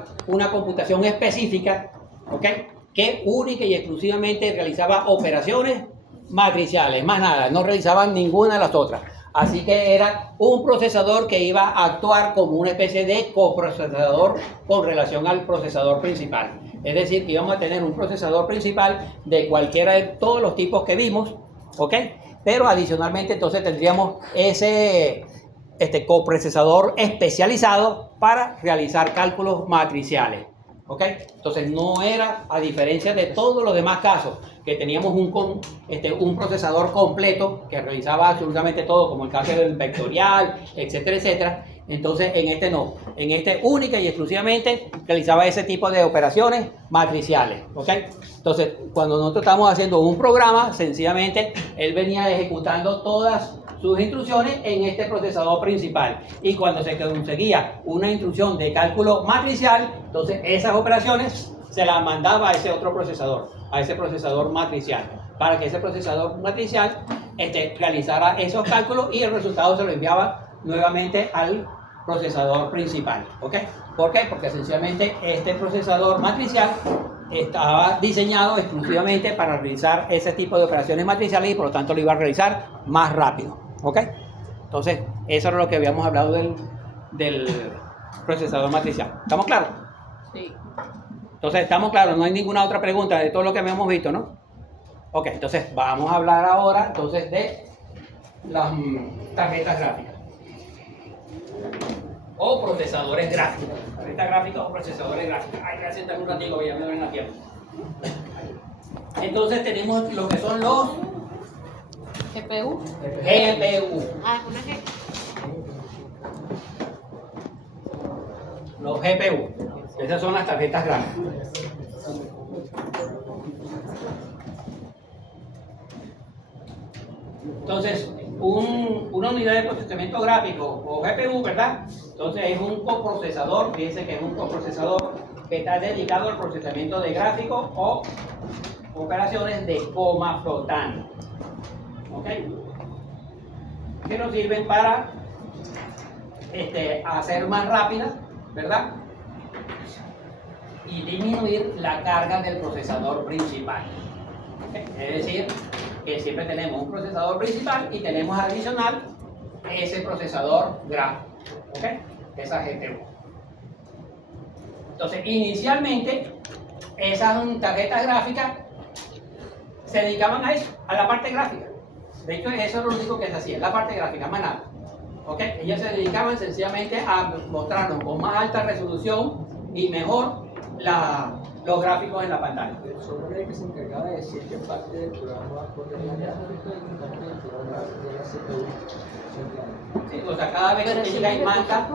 era una computación específica, ¿ok? Que única y exclusivamente realizaba operaciones matriciales, más nada, no realizaban ninguna de las otras. Así que era un procesador que iba a actuar como una especie de coprocesador con relación al procesador principal. Es decir, que íbamos a tener un procesador principal de cualquiera de todos los tipos que vimos, ¿ok? Pero adicionalmente entonces tendríamos ese coprocesador especializado para realizar cálculos matriciales. ¿Ok? Entonces no era, a diferencia de todos los demás casos, que teníamos un procesador completo que realizaba absolutamente todo, como el caso del vectorial, etcétera, etcétera. Entonces en este no, en este única y exclusivamente realizaba ese tipo de operaciones matriciales. ¿Ok? Entonces cuando nosotros estamos haciendo un programa, sencillamente él venía ejecutando todas sus instrucciones en este procesador principal, y cuando se conseguía una instrucción de cálculo matricial, entonces esas operaciones se las mandaba a ese otro procesador, a ese procesador matricial, para que ese procesador matricial realizara esos cálculos y el resultado se lo enviaba nuevamente al procesador principal. ¿Ok? ¿Por qué? Porque sencillamente este procesador matricial estaba diseñado exclusivamente para realizar ese tipo de operaciones matriciales y por lo tanto lo iba a realizar más rápido. ¿Ok? Entonces, eso era lo que habíamos hablado del procesador matricial. ¿Estamos claros? Sí. Entonces, estamos claros, no hay ninguna otra pregunta de todo lo que habíamos visto, ¿no? Ok, entonces vamos a hablar ahora entonces de las tarjetas gráficas o procesadores gráficos. Tarjetas gráficas o procesadores gráficos. Ay, voy a sentar un ratito que ya me duele la pierna. Entonces tenemos lo que son los GPU. GPU. Ah, una G. Los GPU. Esas son las tarjetas gráficas. Entonces, una unidad de procesamiento gráfico o GPU, ¿verdad? Entonces es un coprocesador, fíjense que es un coprocesador que está dedicado al procesamiento de gráficos o operaciones de coma flotante. ¿Ok? Que nos sirven para hacer más rápidas, ¿verdad? Y disminuir la carga del procesador principal. ¿Okay? Es decir, que siempre tenemos un procesador principal y tenemos adicional ese procesador gráfico. ¿Ok? Esa GPU. Entonces, inicialmente, esas tarjetas gráficas se dedicaban a eso, a la parte gráfica. De hecho, eso es lo único que se hacía, la parte gráfica, más nada. ¿Ok? Ellas se dedicaban sencillamente a mostrarnos con más alta resolución y mejor los gráficos en la pantalla. El software que se encargaba de decir que parte del programa corre la gráfica y parte del programa de la CPU. Sí, o sea, cada vez que usted llega y manda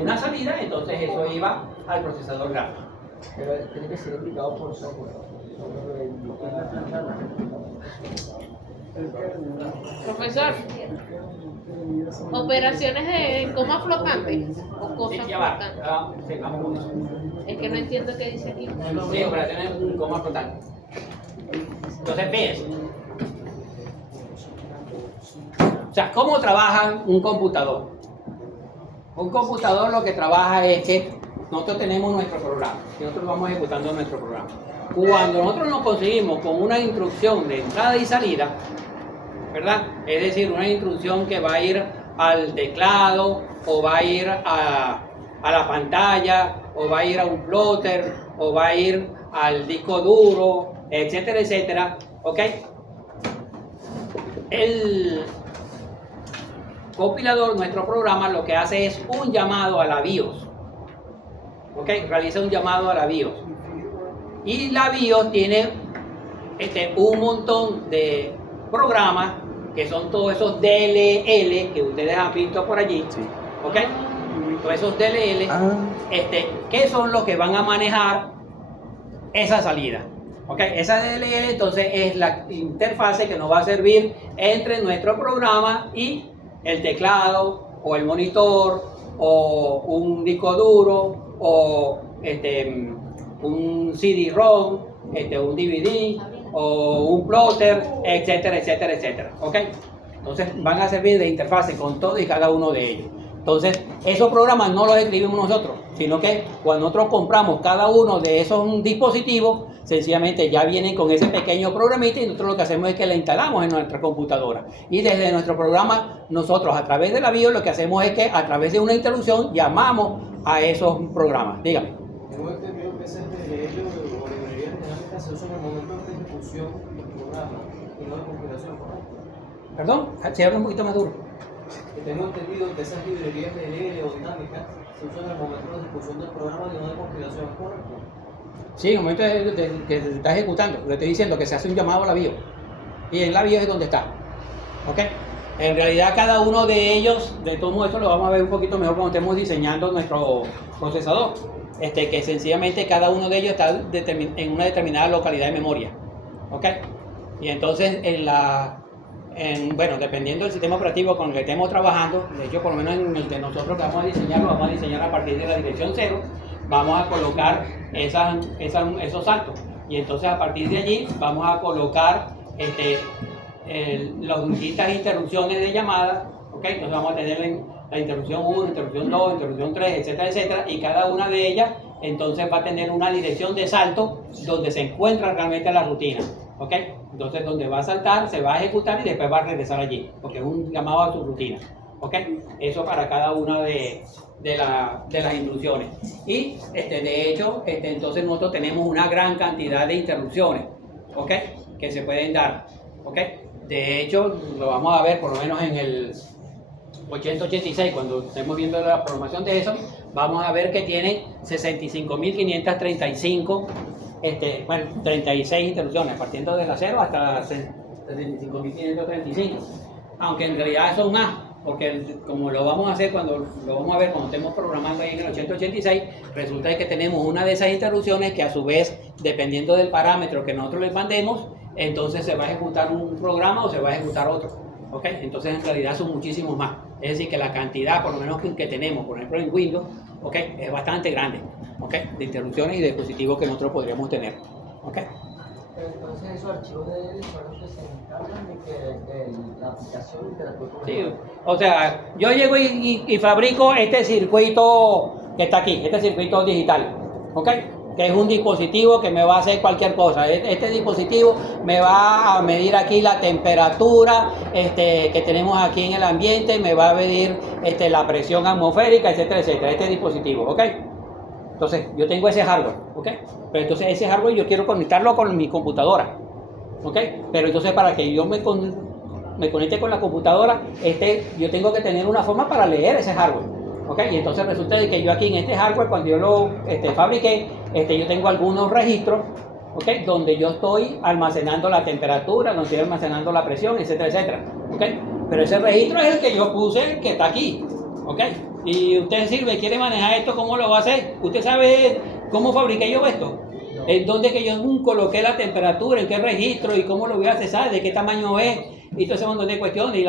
una salida, entonces eso iba al procesador gráfico. Pero tiene que ser indicado por software. Profesor, operaciones de coma flotante o cosas Sí, ya va. flotantes. Sí, vamos con eso. Es que no entiendo qué dice aquí. Sí, operaciones en coma flotante. Entonces, fíjense. O sea, ¿cómo trabaja un computador? Un computador lo que trabaja es que nosotros tenemos nuestro programa, y nosotros vamos ejecutando nuestro programa. Cuando nosotros nos conseguimos con una instrucción de entrada y salida, ¿verdad? Es decir, una instrucción que va a ir al teclado, o va a ir a la pantalla, o va a ir a un plotter, o va a ir al disco duro, etcétera, etcétera, ¿ok? El compilador, nuestro programa, lo que hace es un llamado a la BIOS, ¿ok? Realiza un llamado a la BIOS. Y la BIOS tiene un montón de programas que son todos esos DLL que ustedes han visto por allí, ¿ok? Todos esos DLL, que son los que van a manejar esa salida, ¿ok? Esa DLL entonces es la interfase que nos va a servir entre nuestro programa y el teclado, o el monitor, o un disco duro, o un CD-ROM, un DVD, o un plotter, etcétera, etcétera, etcétera. ¿Ok? Entonces van a servir de interfase con todo y cada uno de ellos. Entonces, esos programas no los escribimos nosotros, sino que cuando nosotros compramos cada uno de esos dispositivos, sencillamente ya vienen con ese pequeño programita y nosotros lo que hacemos es que le instalamos en nuestra computadora. Y desde nuestro programa, nosotros a través de la BIOS lo que hacemos es que a través de una introducción llamamos a esos programas. Dígame. Tengo entendido que esas librerías o librerías dinámicas se usan en momentos de ejecución del programa y no de compilación, ¿correcto? Perdón, se habla un poquito más duro. Que tengo entendido que esas librerías de DL o dinámicas se usan en el momento de ejecución del programa y no de compilación, ¿correcto? Sí, en el momento que se está ejecutando, le estoy diciendo que se hace un llamado a la BIOS. Y en la BIOS es donde está. ¿Ok? En realidad cada uno de ellos, de todo esto lo vamos a ver un poquito mejor cuando estemos diseñando nuestro procesador. Que sencillamente cada uno de ellos está en una determinada localidad de memoria. ¿Ok? Y entonces bueno, dependiendo del sistema operativo con el que estemos trabajando, de hecho por lo menos en el de nosotros que vamos a diseñar, lo vamos a diseñar a partir de la dirección 0, vamos a colocar esos saltos. Y entonces a partir de allí vamos a colocar las distintas interrupciones de llamada, ¿ok? Entonces vamos a tener la interrupción 1, interrupción 2, interrupción 3, etcétera, etcétera, y cada una de ellas entonces va a tener una dirección de salto donde se encuentra realmente la rutina, ¿ok? Entonces donde va a saltar, se va a ejecutar y después va a regresar allí, porque es un llamado a su rutina, ¿ok? Eso para cada una de las instrucciones. Y de hecho, entonces nosotros tenemos una gran cantidad de interrupciones, ¿ok? Que se pueden dar, ¿ok? De hecho, lo vamos a ver por lo menos en el 8086, cuando estemos viendo la programación de eso, vamos a ver que tiene 65.535, 36 interrupciones, partiendo de la 0 hasta 65.535, aunque en realidad son más, porque como lo vamos a hacer cuando estemos programando ahí en el 8086, resulta que tenemos una de esas interrupciones que a su vez, dependiendo del parámetro que nosotros les mandemos, entonces se va a ejecutar un programa o se va a ejecutar otro, ¿ok? Entonces en realidad son muchísimos más, es decir que la cantidad por lo menos que tenemos, por ejemplo en Windows, ¿ok? Es bastante grande, ¿ok? De interrupciones y de dispositivos que nosotros podríamos tener, ¿ok? Entonces esos archivos de él son los que se encargan de que la aplicación interactúe con Sí, el o sea, yo llego y fabrico este circuito que está aquí, este circuito digital, ¿ok? Que es un dispositivo que me va a hacer cualquier cosa. Este dispositivo me va a medir aquí la temperatura que tenemos aquí en el ambiente, me va a medir la presión atmosférica, etcétera, etcétera, este dispositivo, ¿ok? Entonces, yo tengo ese hardware, ¿ok? Pero entonces ese hardware yo quiero conectarlo con mi computadora, ¿ok? Pero entonces para que yo me conecte con la computadora, yo tengo que tener una forma para leer ese hardware. ¿Ok? Y entonces resulta de que yo aquí en este hardware, cuando yo lo fabriqué, yo tengo algunos registros, ¿ok? Donde yo estoy almacenando la temperatura, donde estoy almacenando la presión, etcétera, etcétera, ¿ok? Pero ese registro es el que yo puse, que está aquí, ¿ok? Y usted sirve, quiere manejar esto, ¿cómo lo va a hacer? ¿Usted sabe cómo fabriqué yo esto? ¿En dónde que yo coloqué la temperatura, en qué registro y cómo lo voy a accesar, de qué tamaño es, y todo ese montón de cuestiones, y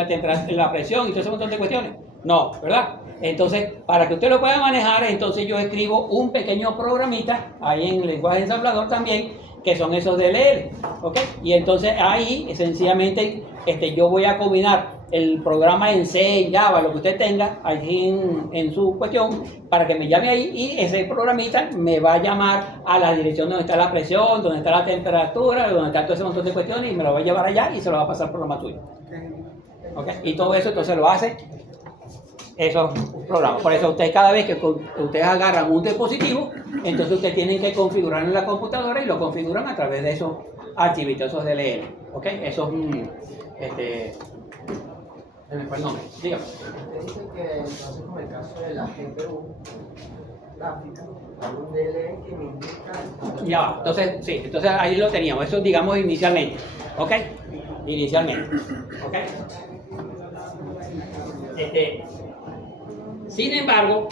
la presión, y todo ese montón de cuestiones? No, ¿verdad? Entonces, para que usted lo pueda manejar, entonces yo escribo un pequeño programita, ahí en el lenguaje ensamblador también, que son esos DLL, ¿ok? Y entonces ahí, sencillamente, yo voy a combinar el programa en C, en Java, lo que usted tenga, allí en su cuestión, para que me llame ahí, y ese programita me va a llamar a la dirección donde está la presión, donde está la temperatura, donde está todo ese montón de cuestiones, y me lo va a llevar allá y se lo va a pasar al programa suyo, ¿ok? Y todo eso entonces lo hace esos programas. Por eso ustedes cada vez que ustedes agarran un dispositivo, entonces ustedes tienen que configurarlo en la computadora y lo configuran a través de esos archivitos, esos DLL, ¿ok? Esos, se me fue el nombre, dígame. Usted dice que entonces con el caso de la GPU gráfica, hay un DLL que me indica... Ya va, entonces, sí, entonces ahí lo teníamos, eso digamos inicialmente, ¿ok? Inicialmente, ¿ok? Sin embargo,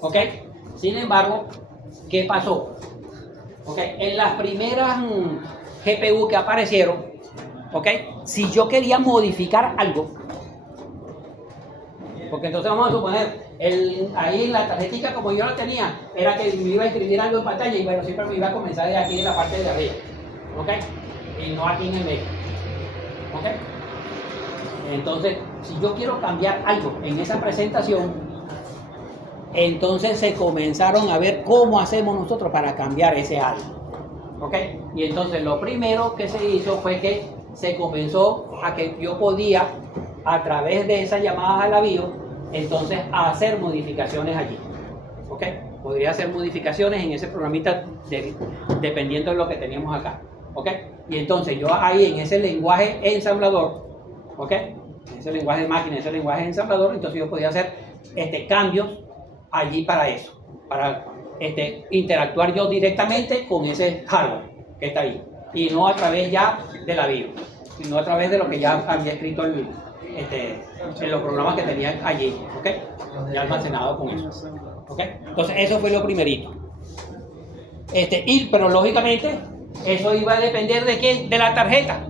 ¿ok? Sin embargo, ¿qué pasó? ¿Ok? En las primeras GPU que aparecieron, ¿ok? Si yo quería modificar algo, porque entonces vamos a suponer, ahí la tarjetita como yo la tenía, era que me iba a escribir algo en pantalla y bueno, siempre me iba a comenzar de aquí en la parte de arriba, ¿ok? Y no aquí en el medio, ¿ok? Entonces, si yo quiero cambiar algo en esa presentación, entonces se comenzaron a ver cómo hacemos nosotros para cambiar ese algo. ¿Ok? Y entonces lo primero que se hizo fue que se comenzó a que yo podía, a través de esas llamadas a la BIOS, entonces hacer modificaciones allí. ¿Ok? Podría hacer modificaciones en ese programita dependiendo de lo que teníamos acá. ¿Ok? Y entonces yo ahí en ese lenguaje ensamblador, ¿ok? En ese lenguaje de máquina, ese lenguaje ensamblador, entonces yo podía hacer cambios allí para eso, para interactuar yo directamente con ese hardware que está ahí. Y no a través ya de la BIOS, sino a través de lo que ya había escrito en los programas que tenía allí, ¿ok? Ya almacenado con eso, ¿ok? Entonces eso fue lo primerito. Pero lógicamente eso iba a depender de qué, de la tarjeta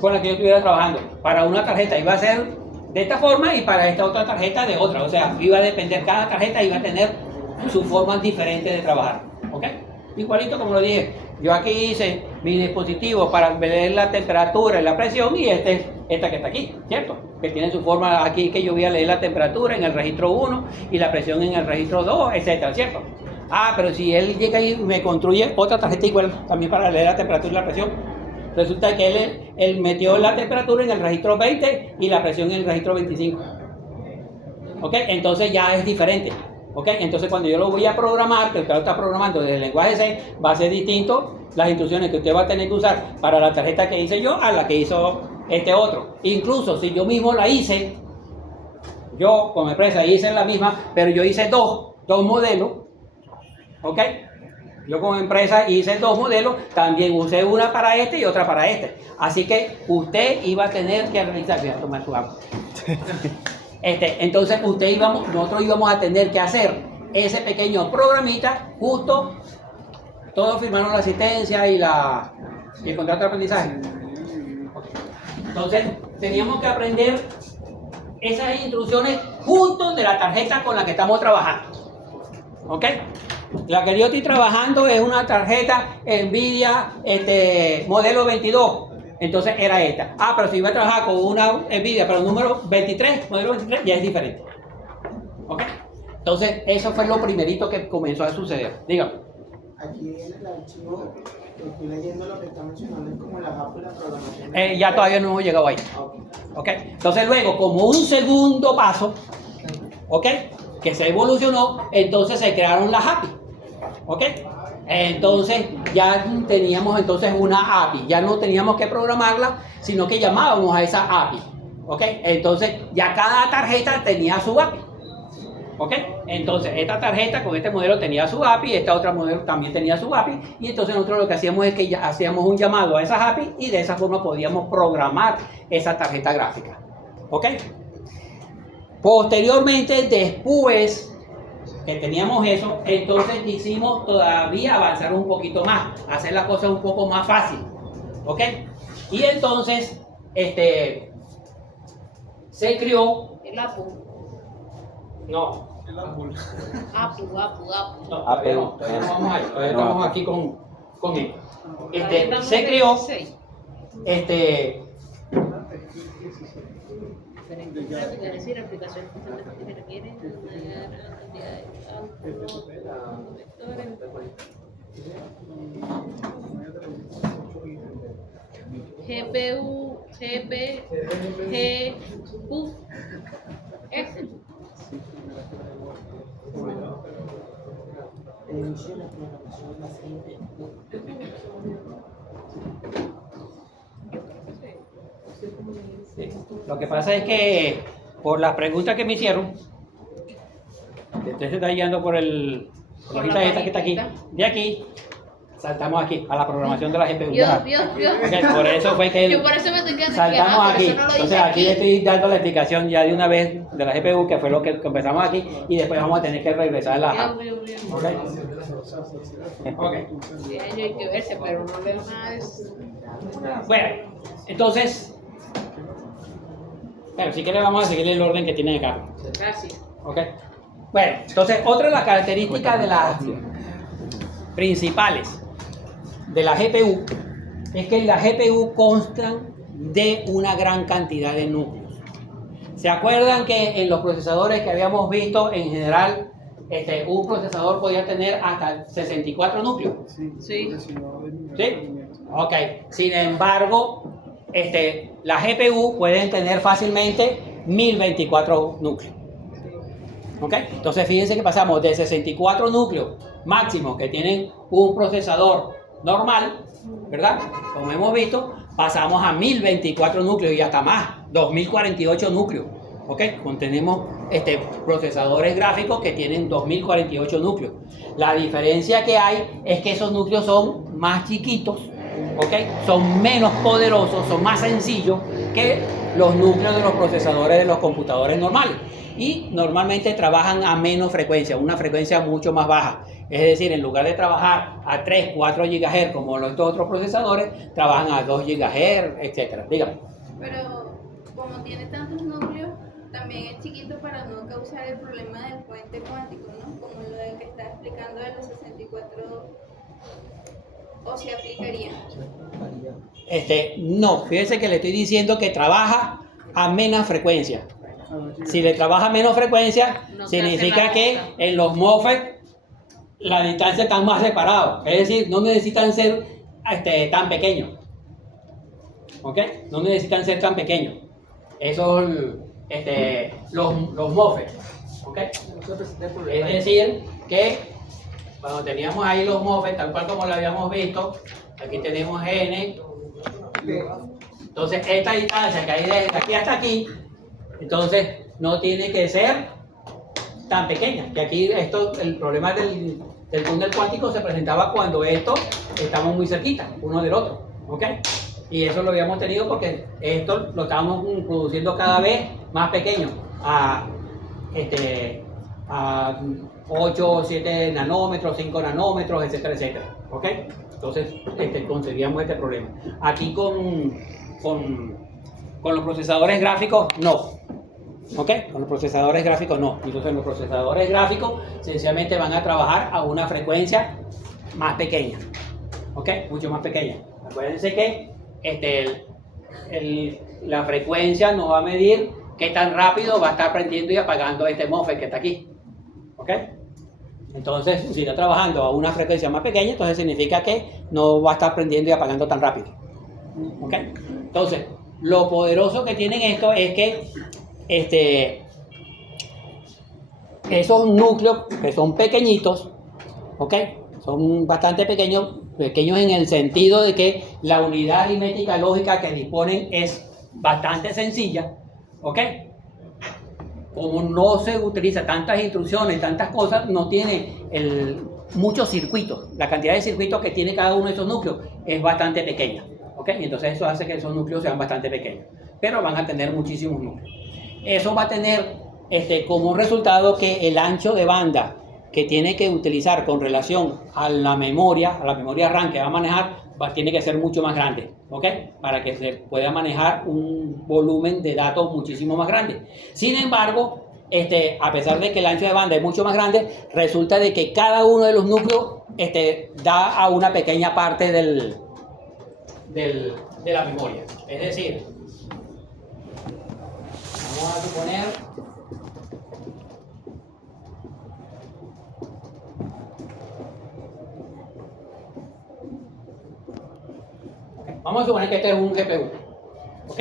con la que yo estuviera trabajando. Para una tarjeta iba a ser de esta forma y para esta otra tarjeta de otra. O sea, iba a depender, cada tarjeta iba a tener su forma diferente de trabajar, ¿ok? Igualito como lo dije, yo aquí hice mi dispositivo para ver la temperatura y la presión y esta que está aquí, ¿cierto? Que tiene su forma aquí, que yo voy a leer la temperatura en el registro 1 y la presión en el registro 2, etcétera, ¿cierto? Ah, pero si él llega y me construye otra tarjeta igual también para leer la temperatura y la presión, resulta que él metió la temperatura en el registro 20 y la presión en el registro 25. ¿Ok? Entonces ya es diferente. ¿Ok? Entonces cuando yo lo voy a programar, que usted lo está programando desde el lenguaje C, va a ser distinto las instrucciones que usted va a tener que usar para la tarjeta que hice yo a la que hizo este otro. Incluso si yo mismo la hice, yo como empresa hice la misma, pero yo hice dos modelos. ¿Ok? Yo como empresa hice dos modelos, también usé una para este y otra para este. Así que usted iba a tener que realizar, voy a tomar su agua. Entonces nosotros íbamos a tener que hacer ese pequeño programita, justo, todos firmaron la asistencia y el contrato de aprendizaje. Entonces teníamos que aprender esas instrucciones justo de la tarjeta con la que estamos trabajando. ¿Ok? La que yo estoy trabajando es una tarjeta NVIDIA modelo 22. Entonces era esta. Ah, pero si iba a trabajar con una NVIDIA, pero número 23, modelo 23, ya es diferente. ¿Ok? Entonces, eso fue lo primerito que comenzó a suceder. Dígame. Aquí en el archivo, estoy leyendo lo que está mencionando, es como la app y la programación. Ya todavía no hemos llegado ahí. ¿Ok? Entonces, luego, como un segundo paso, ¿ok? Que se evolucionó, entonces se crearon las API. ¿Ok? Entonces ya teníamos una API, ya no teníamos que programarla, sino que llamábamos a esa API. ¿Ok? Entonces ya cada tarjeta tenía su API. ¿Ok? Entonces esta tarjeta con este modelo tenía su API, esta otra modelo también tenía su API, y entonces nosotros lo que hacíamos es que ya hacíamos un llamado a esas API y de esa forma podíamos programar esa tarjeta gráfica. ¿Ok? Posteriormente, después que teníamos eso, entonces quisimos todavía avanzar un poquito más, hacer la cosa un poco más fácil, ¿ok? Y entonces, se creó... El APU. No. APU. No, todavía no vamos ahí, todavía estamos aquí con él. Se creó, Es decir, aplicación que requiere GPU, S. Sí. Lo que pasa es que por las preguntas que me hicieron, usted se está guiando por la hojita esta que está aquí, de aquí saltamos aquí a la programación de la GPU. Dios. Okay, por eso fue que Yo por eso me estoy quedando saltamos aquí. aquí. Entonces aquí le estoy dando la explicación ya de una vez de la GPU, que fue lo que empezamos aquí, y después vamos a tener que regresar a la Dios. Okay. Sí, hay que verse, pero no leo nada de eso. Bueno, entonces, bueno, si quiere vamos a seguir el orden que tienen acá. Gracias. ¿Ok? Bueno, entonces otra de las características de las principales de la GPU es que la GPU constan de una gran cantidad de núcleos. ¿Se acuerdan que en los procesadores que habíamos visto, en general, un procesador podía tener hasta 64 núcleos? Sí. ¿Sí? Ok. Sin embargo, las GPU pueden tener fácilmente 1024 núcleos. ¿Ok? Entonces, fíjense que pasamos de 64 núcleos máximos que tienen un procesador normal, ¿verdad? Como hemos visto, pasamos a 1024 núcleos y hasta más, 2048 núcleos. ¿Ok? Tenemos procesadores gráficos que tienen 2048 núcleos. La diferencia que hay es que esos núcleos son más chiquitos, ¿ok? Son menos poderosos, son más sencillos que los núcleos de los procesadores de los computadores normales. Y normalmente trabajan a menos frecuencia, una frecuencia mucho más baja. Es decir, en lugar de trabajar a 3, 4 GHz como estos otros procesadores, trabajan a 2 GHz, etc. Dígame. Pero como tiene tantos núcleos, también es chiquito para no causar el problema del puente cuántico, ¿no? Como lo del que está explicando de los 64, o se aplicaría. No, fíjense que le estoy diciendo que trabaja a menos frecuencia. Si le trabaja a menos frecuencia, No se significa hace que la nota. en los MOSFET la distancia está más separados. Es decir, no necesitan ser tan pequeños. ¿Ok? No necesitan ser tan pequeños. Esos los MOSFET. ¿Ok? Es decir, que cuando teníamos ahí los MOSFET, tal cual como lo habíamos visto, aquí tenemos N. Entonces, esta distancia que hay desde aquí hasta aquí, entonces no tiene que ser tan pequeña. Que aquí el problema del túnel cuántico se presentaba cuando estamos muy cerquita uno del otro. ¿Ok? Y eso lo habíamos tenido porque esto lo estábamos produciendo cada vez más pequeño, a 8 o 7 nanómetros, 5 nanómetros, etcétera, etcétera. ¿Ok? Entonces conseguíamos este problema. Aquí con los procesadores gráficos, no. ¿Ok? Con los procesadores gráficos, no. Entonces los procesadores gráficos sencillamente van a trabajar a una frecuencia más pequeña. ¿Ok? Mucho más pequeña. Acuérdense que la frecuencia nos va a medir qué tan rápido va a estar prendiendo y apagando este MOSFET que está aquí. ¿Ok? Entonces, si está trabajando a una frecuencia más pequeña, entonces significa que no va a estar prendiendo y apagando tan rápido. ¿Ok? Entonces, lo poderoso que tienen esto es que esos núcleos que son pequeñitos, ¿ok? Son bastante pequeños en el sentido de que la unidad aritmética lógica que disponen es bastante sencilla, ¿ok? Como no se utiliza tantas instrucciones, tantas cosas, no tiene muchos circuitos. La cantidad de circuitos que tiene cada uno de esos núcleos es bastante pequeña, ¿ok? Y entonces eso hace que esos núcleos sean bastante pequeños, pero van a tener muchísimos núcleos. Eso va a tener como resultado que el ancho de banda que tiene que utilizar con relación a la memoria RAM que va a manejar, tiene que ser mucho más grande, ¿ok? Para que se pueda manejar un volumen de datos muchísimo más grande. Sin embargo, a pesar de que el ancho de banda es mucho más grande, resulta de que cada uno de los núcleos da a una pequeña parte de la memoria. Es decir, vamos a suponer vamos a suponer que este es un GPU, ¿ok?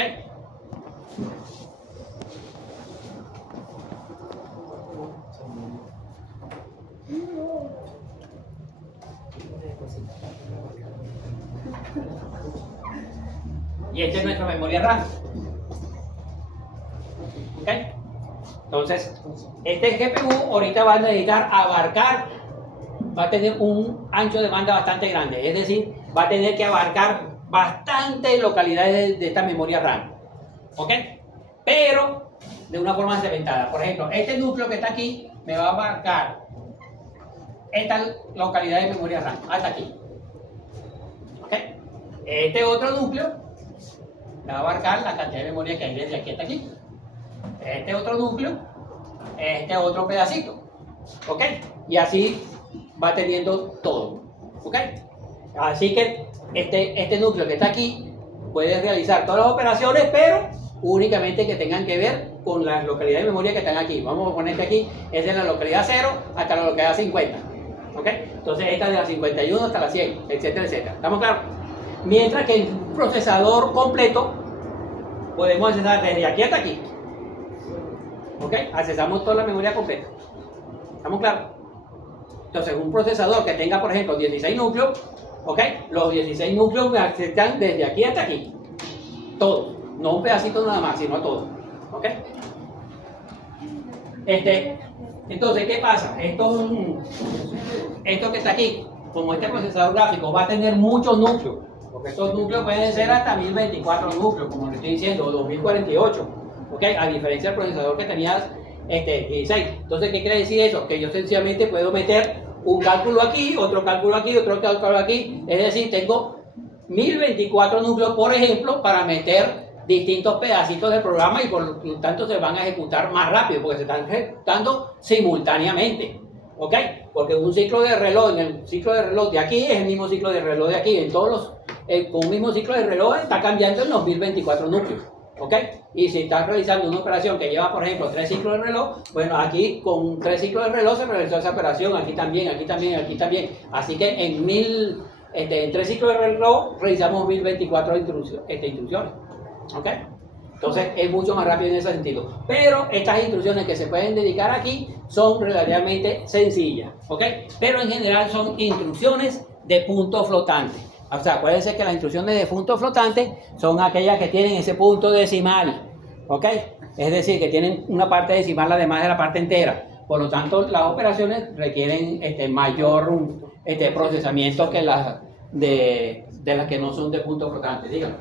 Y esta es nuestra memoria RAM, ¿ok? Entonces, este GPU ahorita va a necesitar va a tener un ancho de banda bastante grande, es decir, va a tener que abarcar bastantes localidades de esta memoria RAM, ¿ok? Pero de una forma segmentada. Por ejemplo, este núcleo que está aquí me va a abarcar esta localidad de memoria RAM, hasta aquí, ¿ok? Este otro núcleo me va a abarcar la cantidad de memoria que hay desde aquí hasta aquí. Este otro núcleo, este otro pedacito, ¿ok? Y así va teniendo todo, ¿ok? Así que este núcleo que está aquí puede realizar todas las operaciones, pero únicamente que tengan que ver con las localidades de memoria que están aquí. Vamos a poner que aquí es de la localidad 0 hasta la localidad 50. ¿Ok? Entonces esta es de la 51 hasta la 100, etcétera, etcétera. ¿Estamos claros? Mientras que el procesador completo podemos accesar desde aquí hasta aquí. ¿Ok? Accesamos toda la memoria completa. ¿Estamos claros? Entonces un procesador que tenga, por ejemplo, 16 núcleos, ¿ok? Los 16 núcleos me acercan desde aquí hasta aquí. Todos. No un pedacito nada más, sino todo. ¿Ok? Entonces, ¿qué pasa? Esto que está aquí, como este procesador gráfico, va a tener muchos núcleos. Porque estos núcleos pueden ser hasta 1024 núcleos, como le estoy diciendo, o 2048. ¿Ok? A diferencia del procesador que tenías 16. Entonces, ¿qué quiere decir eso? Que yo sencillamente puedo meter un cálculo aquí, otro cálculo aquí, otro cálculo aquí. Es decir, tengo 1024 núcleos, por ejemplo, para meter distintos pedacitos del programa y por lo tanto se van a ejecutar más rápido porque se están ejecutando simultáneamente. ¿Ok? Porque un ciclo de reloj, en el ciclo de reloj de aquí es el mismo ciclo de reloj de aquí. En todos los, con un mismo ciclo de reloj está cambiando en los 1024 núcleos. ¿Ok? Y si estás realizando una operación que lleva, por ejemplo, 3 ciclos de reloj, bueno, aquí con 3 ciclos de reloj se realizó esa operación, aquí también, aquí también, aquí también. Así que en 3 ciclos de reloj realizamos 1024 instrucciones. ¿Ok? Entonces es mucho más rápido en ese sentido. Pero estas instrucciones que se pueden dedicar aquí son relativamente sencillas. ¿Ok? Pero en general son instrucciones de punto flotante. O sea, acuérdense que las instrucciones de punto flotante son aquellas que tienen ese punto decimal. ¿Ok? Es decir, que tienen una parte decimal además de la parte entera. Por lo tanto, las operaciones requieren mayor procesamiento que las de las que no son de punto flotante. Díganme.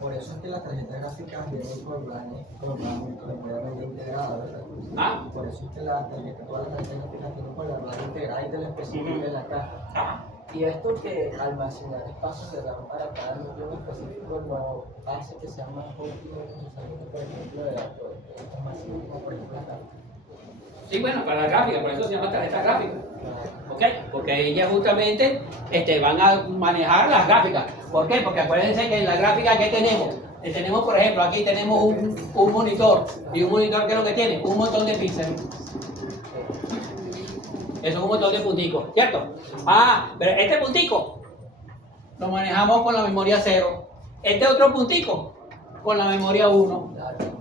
Por eso es que las tarjetas gráficas vienen con RAM completamente integrada, ¿verdad? Ah. Por eso es que todas las tarjetas gráficas tienen con la RAM integrada y te la especifica en la caja. Y esto que almacenar espacios de RAM para cada núcleo específico no hace que sea más óptimo el procesamiento, por ejemplo, de datos más como por ejemplo la gráfica. Sí, bueno, para la gráfica, por eso se llama tarjeta gráfica. ¿Ok? Porque ellas justamente van a manejar las gráficas. ¿Por qué? Porque acuérdense que en la gráfica que tenemos, tenemos por ejemplo, aquí tenemos un monitor. ¿Y un monitor qué es lo que tiene? Un montón de píxeles. Eso es un montón de punticos, ¿cierto? Ah, pero este puntico lo manejamos con la memoria 0. Este otro puntico con la memoria 1.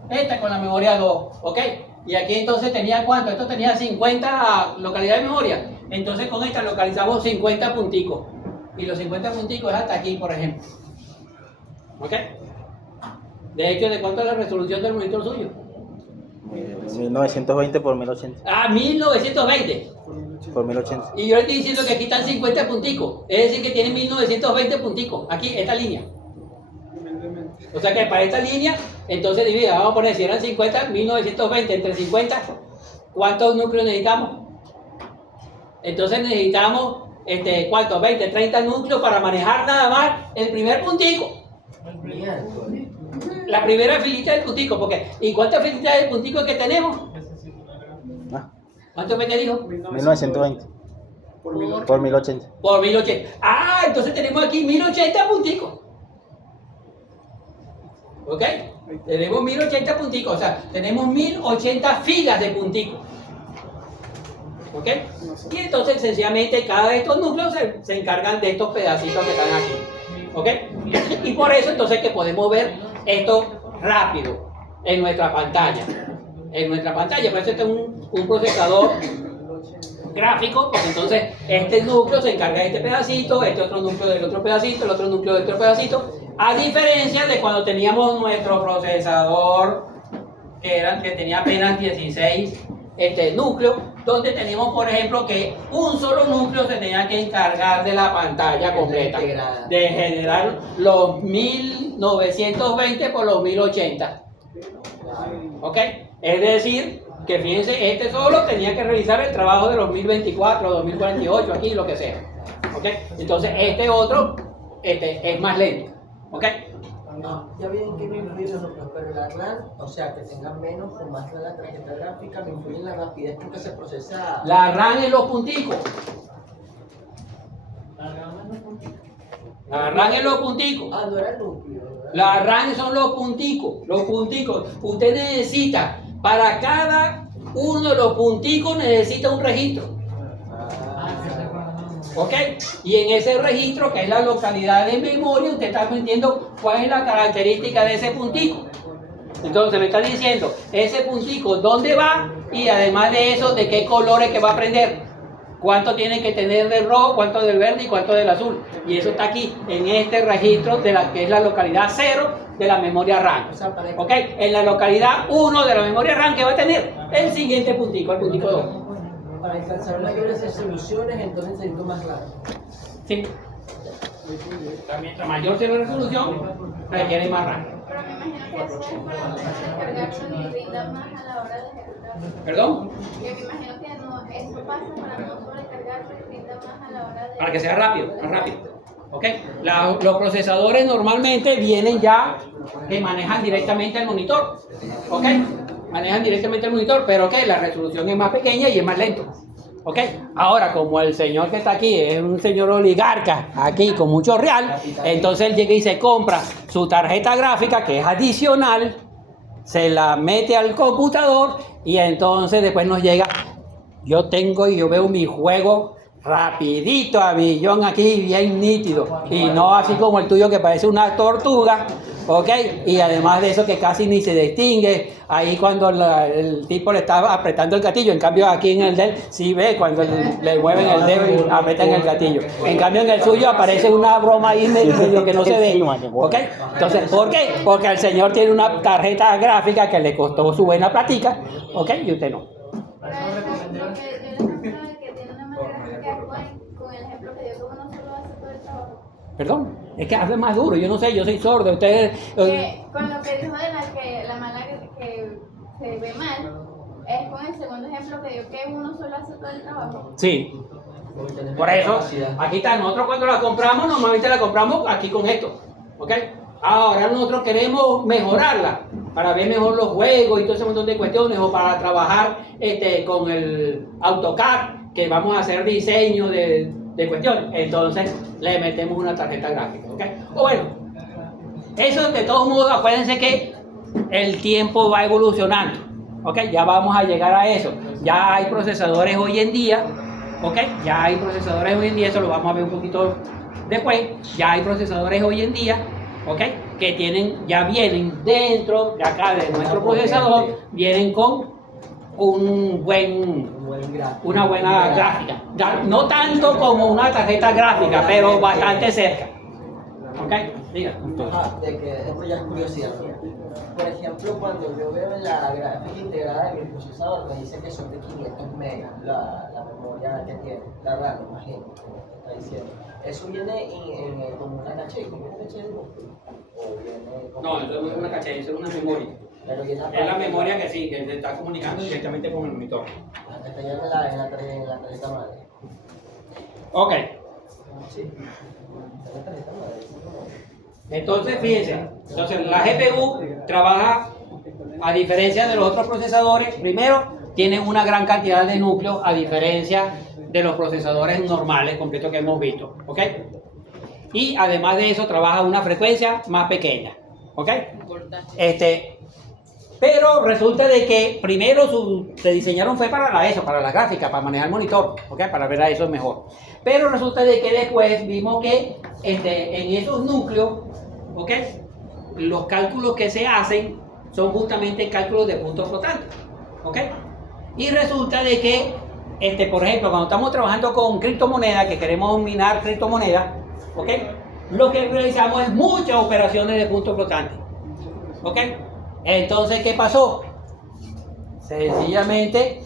Este con la memoria 2. ¿Ok? Y aquí entonces tenía ¿cuánto? Esto tenía 50 localidades de memoria. Entonces con esta localizamos 50 punticos. Y los 50 punticos es hasta aquí, por ejemplo. ¿Ok? De hecho, ¿de cuánto es la resolución del monitor suyo? 1920 por 1080. Ah, 1920. Por 1080. Y yo le estoy diciendo que aquí están 50 punticos. Es decir, que tiene 1920 punticos. Aquí, esta línea. O sea que para esta línea, entonces divide, vamos a poner, si eran 50, 1920 entre 50, ¿cuántos núcleos necesitamos? Entonces necesitamos, ¿cuántos? 20, 30 núcleos para manejar nada más el primer puntico. La primera filita del puntico, porque ¿y cuántas filitas del puntico que tenemos? ¿Cuánto fue que dijo? 1920. Por 1080. Por 1080. Ah, entonces tenemos aquí 1080 punticos. ¿Ok? Tenemos 1080 punticos, o sea, tenemos 1080 filas de punticos. ¿Ok? Y entonces sencillamente cada de estos núcleos se encargan de estos pedacitos que están aquí. ¿Ok? Y por eso entonces que podemos ver esto rápido en nuestra pantalla. En nuestra pantalla, por eso este es un procesador gráfico, porque entonces este núcleo se encarga de este pedacito, este otro núcleo del otro pedacito, el otro núcleo del otro pedacito. A diferencia de cuando teníamos nuestro procesador que tenía apenas 16 núcleos, donde teníamos, por ejemplo, que un solo núcleo se tenía que encargar de la pantalla completa, de generar los 1920 por los 1080. ¿Ok? Es decir, que fíjense, este solo tenía que realizar el trabajo de los 1024, 2048, aquí, lo que sea. ¿Ok? Entonces, este otro es más lento. ¿Ok? No, ya bien que me influye los núcleos, pero la RAM, o sea, que tengan menos o más de la tarjeta gráfica, me influye en la rapidez con que se procesa. La RAM en los punticos. La RAM en los punticos. Ah, no era el núcleo, ¿verdad? La RAM son los punticos, los punticos. Usted necesita, para cada uno de los punticos necesita un registro. ¿Ok? Y en ese registro, que es la localidad de memoria, usted está entendiendo cuál es la característica de ese puntico. Entonces me está diciendo, ese puntico, ¿dónde va? Y además de eso, ¿de qué colores que va a prender? ¿Cuánto tiene que tener del rojo, cuánto del verde y cuánto del azul? Y eso está aquí, en este registro de la que es la localidad 0 de la memoria RAM. ¿Ok? En la localidad 1 de la memoria RAM, ¿qué va a tener? El siguiente puntico, el puntico 2. Para alcanzar mayores resoluciones, entonces necesito más RAM. Sí. Mientras mayor sea la resolución, requiere más RAM. Pero me imagino que eso es para no descargarse y rinda más a la hora de ejecutarlo. ¿Perdón? Yo me imagino que no, eso pasa para no sobrecargarse y rinda más a la hora de... Para que sea rápido, más rápido. ¿Ok? Los procesadores normalmente vienen ya que manejan directamente el monitor. ¿Ok? Manejan directamente el monitor, pero ¿qué? La resolución es más pequeña y es más lento. ¿Ok? Ahora, como el señor que está aquí es un señor oligarca, aquí con mucho real, entonces él llega y se compra su tarjeta gráfica, que es adicional, se la mete al computador y entonces después nos llega, yo veo mi juego rapidito a millón aquí, bien nítido, y no así como el tuyo que parece una tortuga, ¿ok? Y además de eso que casi ni se distingue ahí cuando el tipo le está apretando el gatillo. En cambio aquí en el de él sí ve cuando le mueven el dedo y apretan el gatillo. En cambio en el suyo aparece una broma ahí medio que no se ve, ¿ok? Entonces, ¿por qué? Porque el señor tiene una tarjeta gráfica que le costó su buena platica, ¿ok? Y usted no. Pero lo que yo les contaba de que tiene una manera gráfica con el ejemplo que dio que uno solo hace todo el trabajo. Perdón, es que hable más duro, yo no sé, yo soy sordo, ustedes... Con lo que dijo de la mala que se ve mal, es con el segundo ejemplo que dio que uno solo hace todo el trabajo. Sí, por eso, aquí está, nosotros cuando la compramos, normalmente la compramos aquí con esto, ¿ok? Ahora nosotros queremos mejorarla, para ver mejor los juegos y todo ese montón de cuestiones, o para trabajar con el AutoCAD, que vamos a hacer diseño de cuestiones, entonces le metemos una tarjeta gráfica, ¿ok? O bueno, eso de todos modos, acuérdense que el tiempo va evolucionando, ¿ok? Ya vamos a llegar a eso, ya hay procesadores hoy en día, ¿ok? Ya hay procesadores hoy en día, eso lo vamos a ver un poquito después, ya hay procesadores hoy en día, ¿ok? Que ya vienen dentro de acá de nuestro procesador, vienen con una buena gráfica. No tanto como una tarjeta gráfica, pero bastante cerca. ¿Ok? Diga. De que esto ya es curiosidad mía. Por ejemplo, cuando yo veo la gráfica integrada de mi procesador, me dice que son de 500 megas la memoria que tiene, la RAM, imagino, está diciendo. ¿Eso viene como una caché? ¿Como una caché de núcleo? ¿O viene como... No, eso no es una caché, eso es una memoria. Pero es la memoria que sí, que se está comunicando directamente con el monitor. Está ya en la tarjeta madre. Ok. Sí. En la tarjeta madre. Entonces, fíjense, la GPU trabaja, a diferencia de los otros procesadores, primero, tiene una gran cantidad de núcleos, a diferencia de los procesadores normales, completos que hemos visto, ¿ok? Y además de eso, trabaja a una frecuencia más pequeña, ¿ok? Pero resulta de que primero se diseñaron fue para la gráfica, para manejar el monitor, ¿ok? Para ver a eso mejor. Pero resulta de que después vimos que en esos núcleos, ¿ok? Los cálculos que se hacen son justamente cálculos de puntos flotantes, ¿ok? Y resulta de que, por ejemplo, cuando estamos trabajando con criptomonedas, que queremos minar criptomonedas, ¿ok? Lo que realizamos es muchas operaciones de puntos flotantes, ¿ok? Entonces, ¿qué pasó? Sencillamente,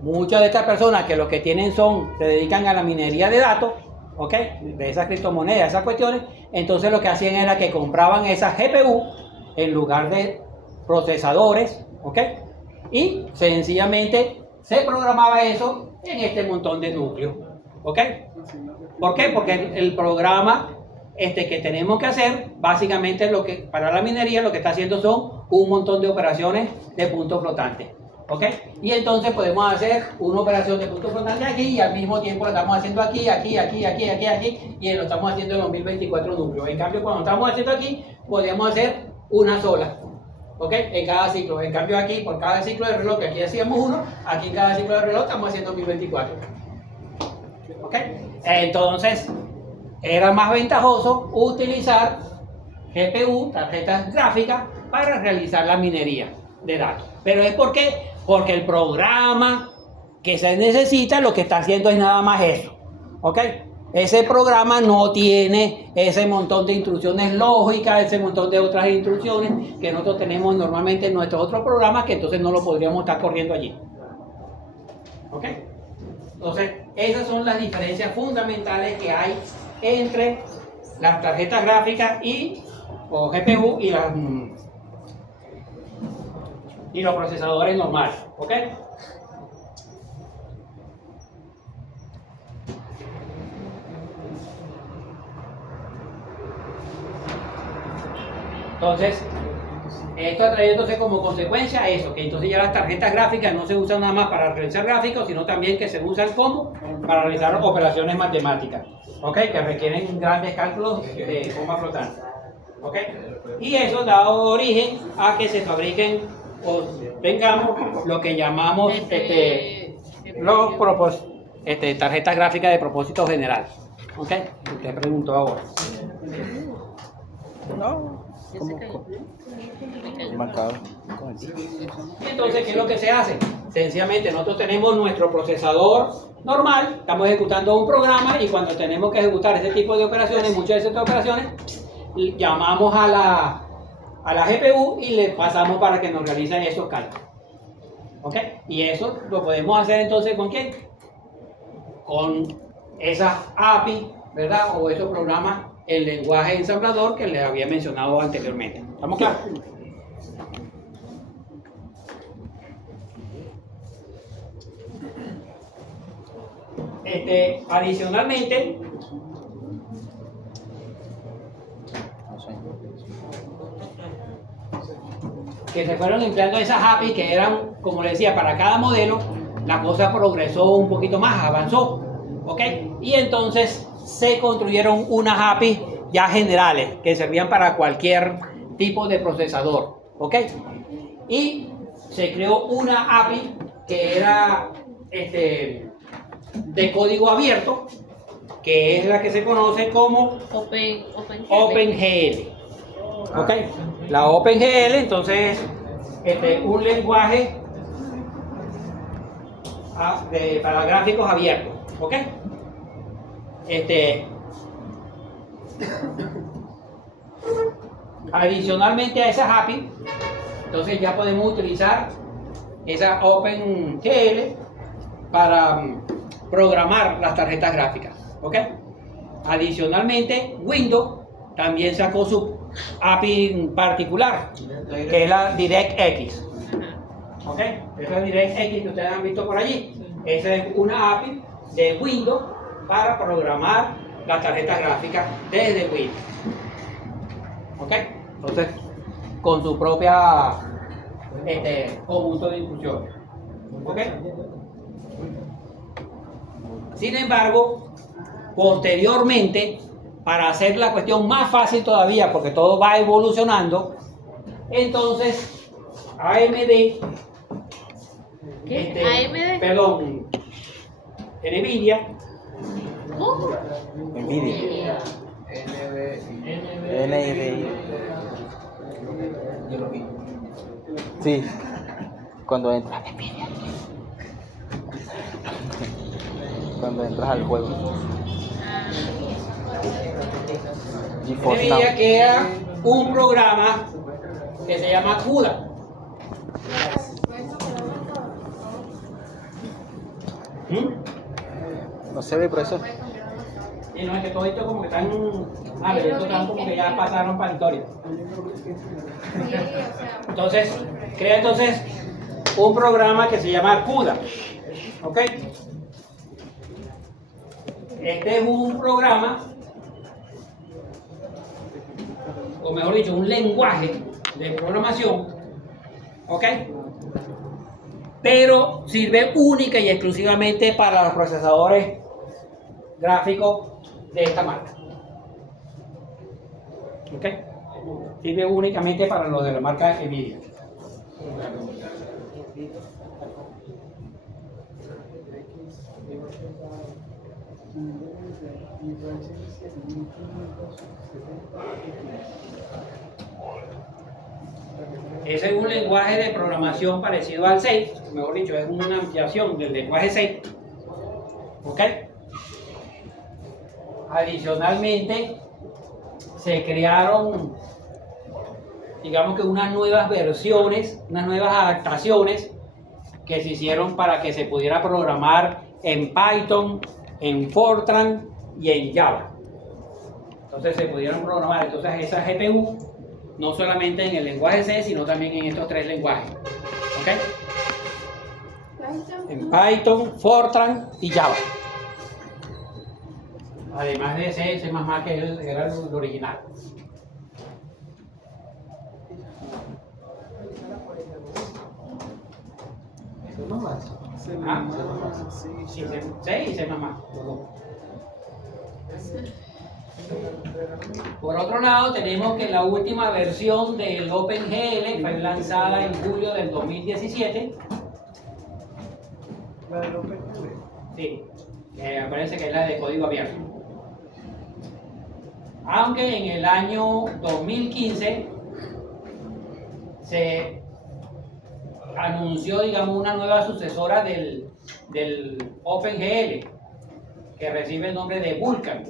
muchas de estas personas que lo que tienen se dedican a la minería de datos, ¿ok? De esas criptomonedas, esas cuestiones, entonces lo que hacían era que compraban esas GPU en lugar de procesadores, ¿ok? Y sencillamente se programaba eso en este montón de núcleos, ¿ok? ¿Por qué? Porque el programa que tenemos que hacer, básicamente para la minería lo que está haciendo son un montón de operaciones de puntos flotantes. ¿Ok? Y entonces podemos hacer una operación de punto frontal de aquí y al mismo tiempo lo estamos haciendo aquí, y lo estestamos haciendo en los 1024 núcleos. En cambio, cuando estamos haciendo aquí, podemos hacer una sola. ¿Ok? En cada ciclo. En cambio aquí, por cada ciclo de reloj, que aquí hacíamos uno, aquí en cada ciclo de reloj estamos haciendo 1024. ¿Ok? Entonces, era más ventajoso utilizar GPU, tarjetas gráficas, para realizar la minería de datos. ¿Pero es por qué? Porque el programa que se necesita lo que está haciendo es nada más eso. ¿Ok? Ese programa no tiene ese montón de instrucciones lógicas, ese montón de otras instrucciones que nosotros tenemos normalmente en nuestros otros programas, que entonces no lo podríamos estar corriendo allí. ¿Ok? Entonces, esas son las diferencias fundamentales que hay entre las tarjetas gráficas o GPU y los procesadores normales. ¿Ok? Entonces, esto ha traído entonces como consecuencia eso, que entonces ya las tarjetas gráficas no se usan nada más para realizar gráficos, sino también que se usan como para realizar operaciones matemáticas, ¿ok? Que requieren grandes cálculos de forma flotante, ¿ok? Y eso da origen a que se fabriquen o tengamos lo que llamamos tarjetas gráficas de propósito general, ¿ok? Usted preguntó ahora. No. Marcado. Y entonces, ¿qué es lo que se hace? Sencillamente, nosotros tenemos nuestro procesador normal, estamos ejecutando un programa y cuando tenemos que ejecutar ese tipo de operaciones, muchas de esas operaciones, llamamos a la GPU y le pasamos para que nos realicen esos cálculos. ¿Ok? Y eso lo podemos hacer entonces ¿con quién? Con esas API, ¿verdad? O esos programas, el lenguaje ensamblador que les había mencionado anteriormente. ¿Estamos claros? Adicionalmente, que se fueron empleando esas APIs que eran, como les decía, para cada modelo, la cosa progresó un poquito más, avanzó, ¿ok? Y entonces se construyeron unas APIs ya generales que servían para cualquier tipo de procesador, ¿ok? Y se creó una API que era de código abierto, que es la que se conoce como OpenGL. ¿Ok? La OpenGL entonces es un lenguaje para gráficos abiertos. ¿Ok? Adicionalmente a esas API, entonces ya podemos utilizar esa OpenGL para programar las tarjetas gráficas. ¿Ok? Adicionalmente, Windows también sacó su API particular, que es la DirectX. ¿Ok? Esa DirectX que ustedes han visto por allí. Esa es una API de Windows para programar las tarjetas gráficas desde Windows. ¿Ok? Entonces, con su propia conjunto de instrucciones. ¿Ok? Sin embargo, posteriormente, para hacer la cuestión más fácil todavía, porque todo va evolucionando, entonces AMD, ¿AMD? perdón, NVIDIA, ¿Cómo? Nvidia. NVIDIA. Sí. Cuando entras. Cuando entras al juego. GeForce Now. NVIDIA crea un programa que se llama CUDA. No se ve, profesor. Y no es que todo esto como que están, pero estos están como que ya pasaron para la historia. Entonces, crea entonces un programa que se llama CUDA. ¿Ok? Este es un programa, o mejor dicho, un lenguaje de programación, ¿ok? pero sirve única y exclusivamente para los procesadores gráficos de esta marca. ¿Ok? Sirve únicamente para los de la marca Nvidia. Ese es un lenguaje de programación parecido al C, mejor dicho, es una ampliación del lenguaje C. ¿Ok? Adicionalmente, se crearon, digamos que unas nuevas versiones, unas nuevas adaptaciones que se hicieron para que se pudiera programar en Python, en Fortran y en Java. Entonces se pudieron programar esa GPU no solamente en el lenguaje C, sino también en estos tres lenguajes. ¿Ok? En Python, Fortran y Java. Además de C++, que era el original. C y C++. Por otro lado, tenemos que la última versión del OpenGL fue lanzada en julio del 2017. ¿La del OpenGL? Sí, me parece que es la de código abierto. Aunque en el año 2015 se anunció, digamos, una nueva sucesora del OpenGL, que recibe el nombre de Vulkan.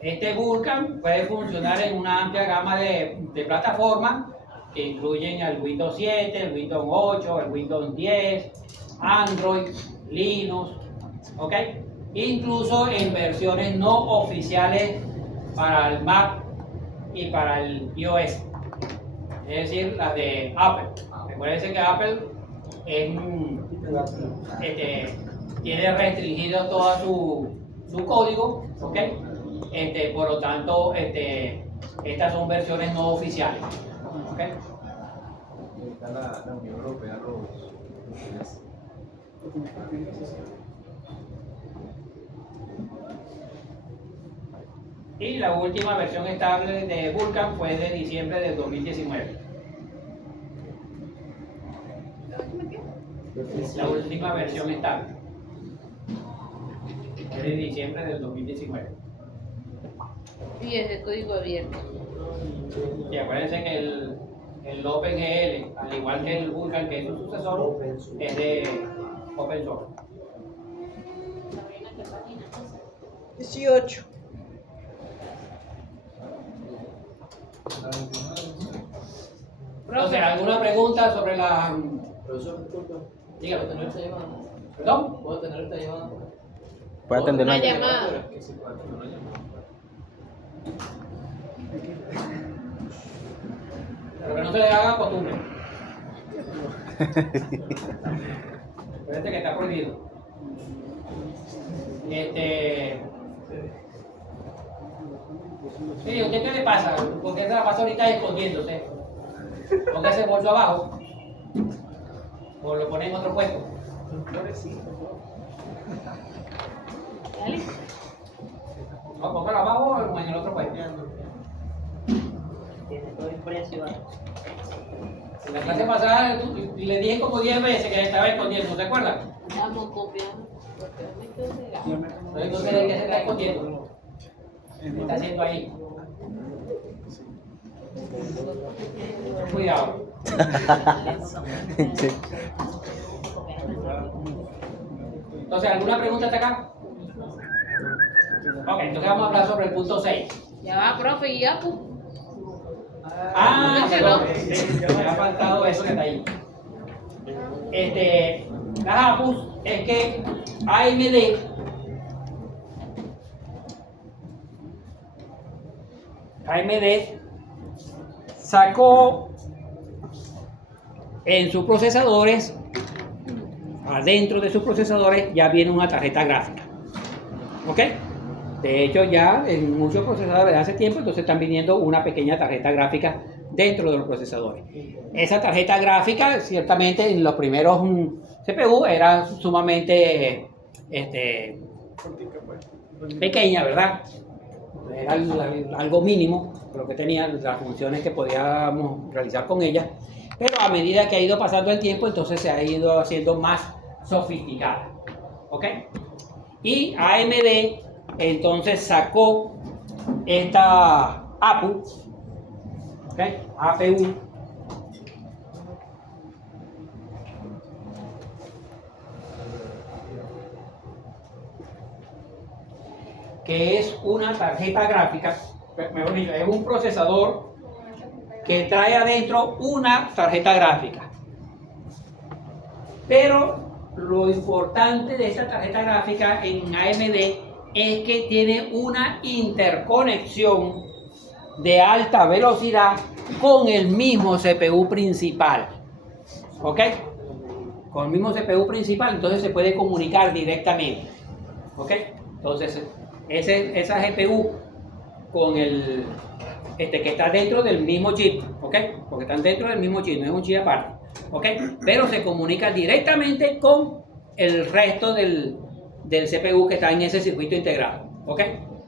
Este Vulkan puede funcionar en una amplia gama de plataformas que incluyen el Windows 7, el Windows 8, el Windows 10, Android, Linux, ¿ok? Incluso en versiones no oficiales para el Mac y para el iOS, es decir, las de Apple. Recuerden que Apple tiene restringido todo su código, ¿ok? Por lo tanto, estas son versiones no oficiales, ¿ok? Está la Unión Europea, Y la última versión estable de Vulkan fue de diciembre del 2019. La última versión estable es de diciembre del 2019. Y es de código abierto. Y acuérdense que el OpenGL, al igual que el Vulkan, que es su sucesor, es de open source. 18. Entonces, ¿alguna pregunta sobre la...? Profesor, disculpe. Dígame. ¿Puedo tener esta llamada? ¿Perdón? ¿Puedo tener esta llamada? Puede atender Una una llamada. Que si puedo atender una llamada. Pero que no se le haga costumbre. Acuérdense que está prohibido. Sí, ¿usted qué le pasa? ¿Por qué se la pasa ahorita escondiéndose? Póngase el bolso abajo. O lo pone en otro puesto. Dale. No, póngalo abajo o en el otro puesto. Tiene todo el precio. En la clase pasada le dije como 10 veces que estaba escondiendo, ¿se acuerdan? Vamos copiando. No sé de qué se está escondiendo. ¿Qué está haciendo ahí? Cuidado. Sí. Entonces, ¿alguna pregunta hasta acá? Ok, entonces vamos a hablar sobre el punto 6. Ya va, profe, y ya, pues. Ah, Ese perdón. no. Me ha faltado eso que está ahí. Las APUs es que AMD AMD sacó en sus procesadores, adentro de sus procesadores ya viene una tarjeta gráfica. ¿Ok? De hecho, ya en muchos procesadores de hace tiempo, entonces están viniendo una pequeña tarjeta gráfica dentro de los procesadores. Esa tarjeta gráfica, ciertamente, en los primeros CPU era sumamente pequeña, ¿verdad? Era algo mínimo, lo que tenía, las funciones que podíamos realizar con ella. Pero a medida que ha ido pasando el tiempo, entonces se ha ido haciendo más sofisticada. ¿Ok? Y AMD entonces sacó esta APU, ¿ok? APU, que es una tarjeta gráfica, mejor dicho, es un procesador que trae adentro una tarjeta gráfica. Pero lo importante de esta tarjeta gráfica en AMD es que tiene una interconexión de alta velocidad con el mismo CPU principal. ¿Ok? Con el mismo CPU principal, entonces se puede comunicar directamente. ¿Ok? Entonces, esa GPU con el que está dentro del mismo chip, ¿ok? Porque están dentro del mismo chip, no es un chip aparte, ¿ok? Pero se comunica directamente con el resto del CPU que está en ese circuito integrado, ¿ok?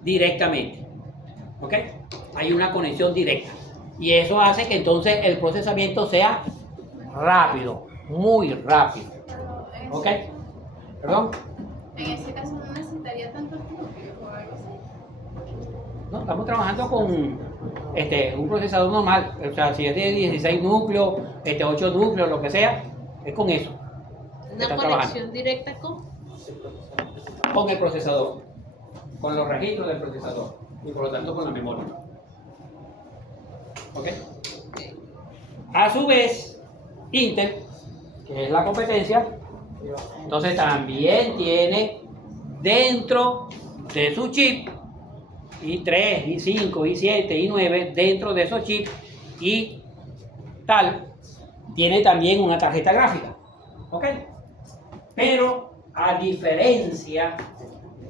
Directamente, ¿ok? Hay una conexión directa y eso hace que entonces el procesamiento sea rápido, muy rápido, ¿ok? ¿Perdón? En ese caso no necesitaría tantos núcleos o algo así. No, estamos trabajando con un procesador normal, o sea, si es de 16 núcleos, 8 núcleos, lo que sea, es con eso. Una conexión directa Con el procesador, con los registros del procesador y por lo tanto con la memoria. ¿Ok? A su vez, Intel, que es la competencia, entonces también tiene dentro de su chip y 3, y 5, y 7, y 9 dentro de esos chips y tal, tiene también una tarjeta gráfica, ¿ok? Pero a diferencia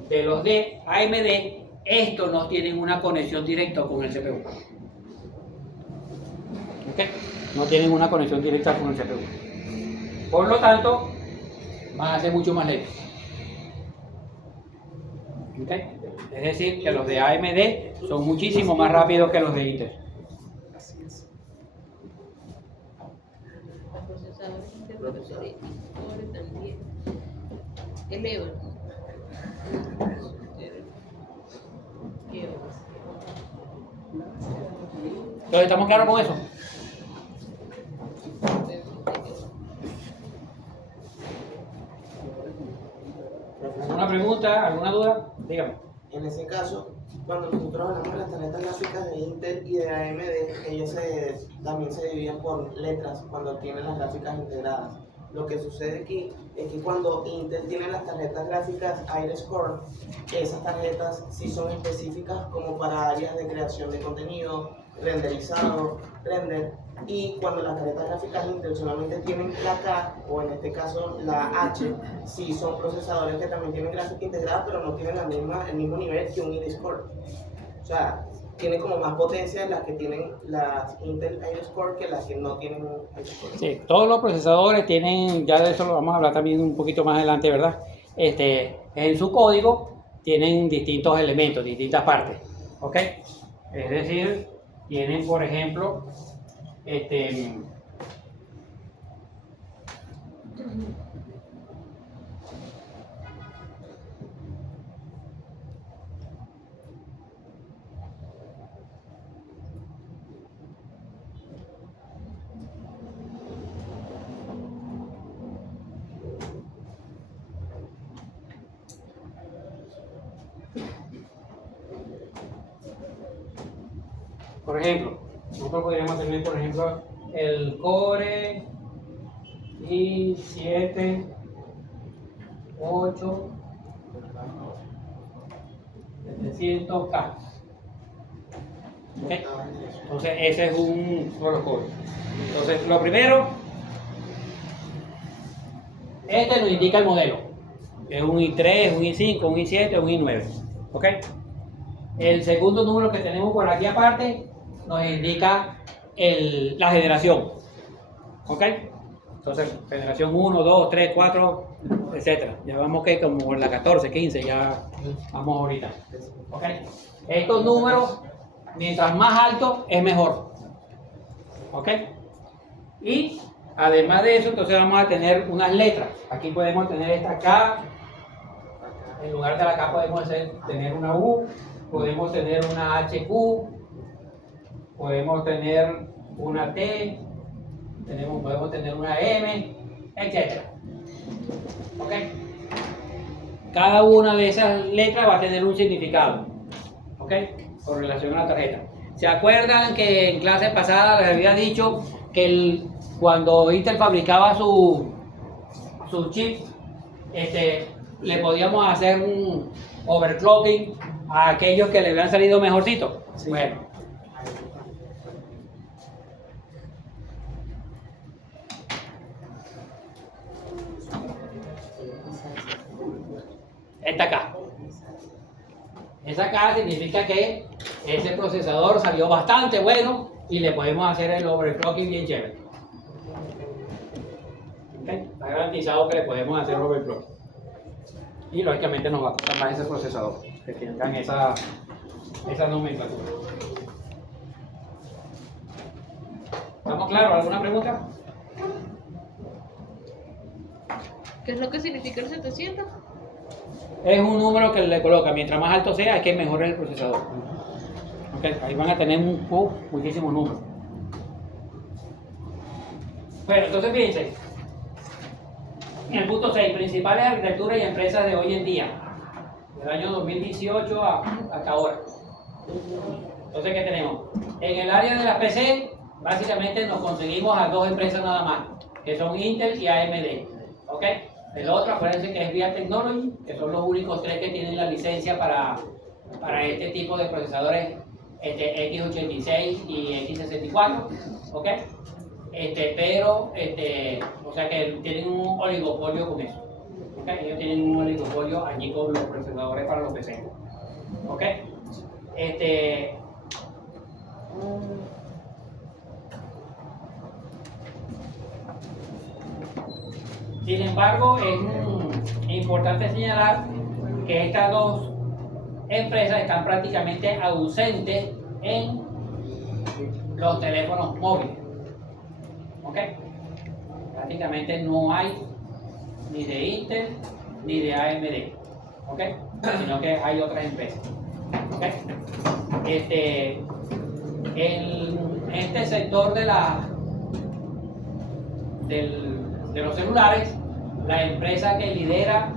de los de AMD, estos no tienen una conexión directa con el CPU, ¿ok? No tienen una conexión directa con el CPU, por lo tanto van a ser mucho más lentos. ¿Okay? Es decir, que los de AMD son muchísimo más rápidos que los de Intel. los procesadores interprocesores y core también elevan. Entonces, ¿estamos claros con eso? ¿Alguna pregunta? ¿Alguna duda? Dígame. En ese caso, cuando nosotros hablamos de las tarjetas gráficas de Intel y de AMD, ellos también se dividen por letras cuando tienen las gráficas integradas. Lo que sucede aquí es que cuando Intel tiene las tarjetas gráficas Iris Core, esas tarjetas sí son específicas como para áreas de creación de contenido, renderizado, render, y cuando las tarjetas gráficas Intel solamente tienen la K, o en este caso la H, sí son procesadores que también tienen gráfica integrada, pero no tienen el mismo nivel que un Iris Core. O sea, tiene como más potencia las que tienen las Intel Iris Core que las que no tienen Iris Core. Sí, todos los procesadores tienen, ya de eso lo vamos a hablar también un poquito más adelante, ¿verdad? En su código tienen distintos elementos, distintas partes, ¿ok? Es decir, tienen, por ejemplo, nosotros podríamos tener, por ejemplo, el Core i7 8 700K. ¿Ok? Entonces, ese es uno de los códigos. Entonces, lo primero, este nos indica el modelo. Es un i3, un i5, un i7, un i9. ¿Ok? El segundo número que tenemos por aquí aparte nos indica la generación. ¿Ok? Entonces, generación 1, 2, 3, 4, etc. Ya vamos que como la 14, 15, ya vamos ahorita. ¿Ok? Estos números, mientras más alto, es mejor. ¿Ok? Y además de eso, entonces vamos a tener unas letras. Aquí podemos tener esta K. En lugar de la K podemos tener una U. Podemos tener una HQ. Podemos tener una T. Podemos tener una M, etc. ¿Ok? Cada una de esas letras va a tener un significado. ¿Ok? Con relación a la tarjeta. ¿Se acuerdan que en clase pasada les había dicho que cuando Intel fabricaba su chip, le podíamos hacer un overclocking a aquellos que le habían salido mejorcito? Sí. Bueno. Esta acá. Esa acá significa que ese procesador salió bastante bueno y le podemos hacer el overclocking bien chévere. ¿Okay? Está garantizado que le podemos hacer overclocking. Y lógicamente nos va a costar más ese procesador, que tengan esa nomenclatura. ¿Estamos claros? ¿Alguna pregunta? ¿Qué es lo que significa el 700? Es un número que le coloca, mientras más alto sea, hay que mejorar el procesador. Okay, ahí van a tener muchísimos números. Bueno, entonces fíjense. En el punto 6, principales arquitecturas y empresas de hoy en día, del año 2018 hasta ahora. Entonces, ¿qué tenemos? En el área de las PC, básicamente nos conseguimos a dos empresas nada más, que son Intel y AMD. ¿Ok? El otro, acuérdense que es VIA Technology, que son los únicos tres que tienen la licencia para este tipo de procesadores x86 y x64. ¿Ok? Pero, o sea que tienen un oligopolio con eso. ¿Ok? Ellos tienen un oligopolio allí con los procesadores para los PC. ¿Ok? Sin embargo, es importante señalar que estas dos empresas están prácticamente ausentes en los teléfonos móviles. ¿Ok? Prácticamente no hay ni de Intel ni de AMD. ¿Ok? Sino que hay otras empresas. ¿Ok? En este sector de los celulares, la empresa que lidera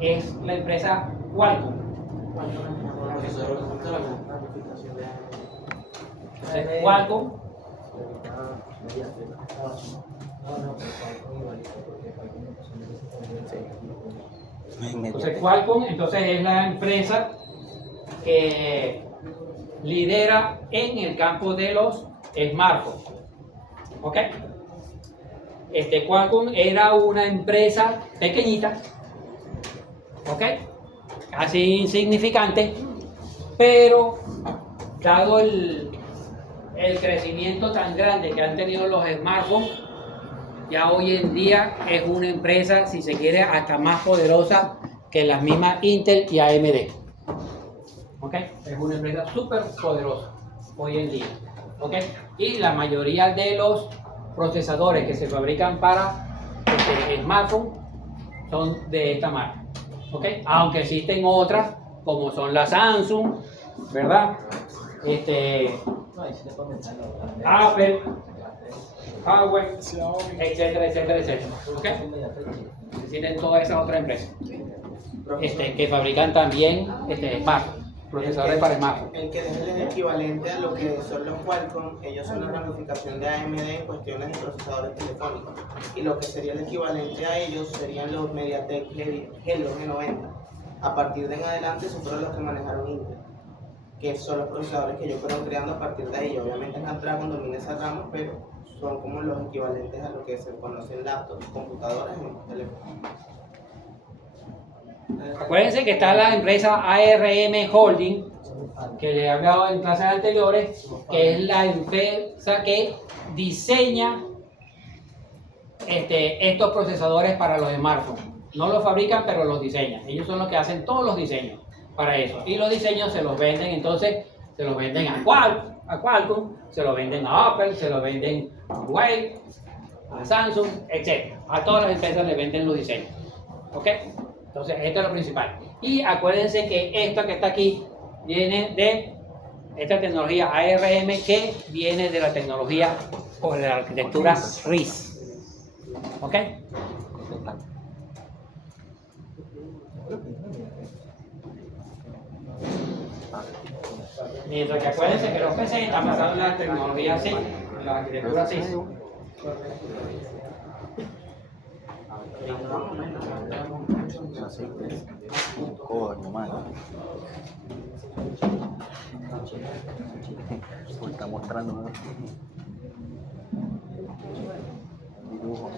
es la empresa Qualcomm. Entonces, Qualcomm es la empresa que lidera en el campo de los smartphones. ¿Ok? Qualcomm era una empresa pequeñita, ¿ok? Casi insignificante, pero dado el crecimiento tan grande que han tenido los smartphones, ya hoy en día es una empresa, si se quiere, hasta más poderosa que las mismas Intel y AMD. ¿Ok? Es una empresa súper poderosa hoy en día. ¿Ok? Y la mayoría de los procesadores que se fabrican para smartphone son de esta marca. ¿Ok? Aunque existen otras, como son las Samsung, ¿verdad? Apple, Huawei, etcétera, etcétera, etcétera. ¿Ok? Existen todas esas otras empresas que fabrican también procesadores para smartphone. El que es el equivalente a lo que son los Qualcomm, ellos son la ramificación de AMD en cuestiones de procesadores telefónicos. Y lo que sería el equivalente a ellos serían los MediaTek Helio G90. A partir de en adelante, esos fueron los que manejaron Intel. que son los procesadores que yo fueron creando a partir de ahí. Obviamente Snapdragon domina esa rama, pero son como los equivalentes a lo que se conocen laptops, computadoras y teléfonos. Acuérdense que está la empresa ARM Holding, que le he hablado en clases anteriores, que es la empresa que diseña estos procesadores para los smartphones. No los fabrican, pero los diseñan. Ellos son los que hacen todos los diseños para eso. Y los diseños se los venden, entonces, se los venden a Qualcomm, se los venden a Apple, se los venden a Huawei, a Samsung, etc. A todas las empresas les venden los diseños. ¿Ok? Entonces, esto es lo principal. Y acuérdense que esto que está aquí viene de esta tecnología ARM, que viene de la tecnología o de la arquitectura RISC. ¿Ok? Mientras que acuérdense que los PC están basados en la tecnología CISC, en la arquitectura CISC. Coño, mano. Está mostrando, ¿no? Dibujo.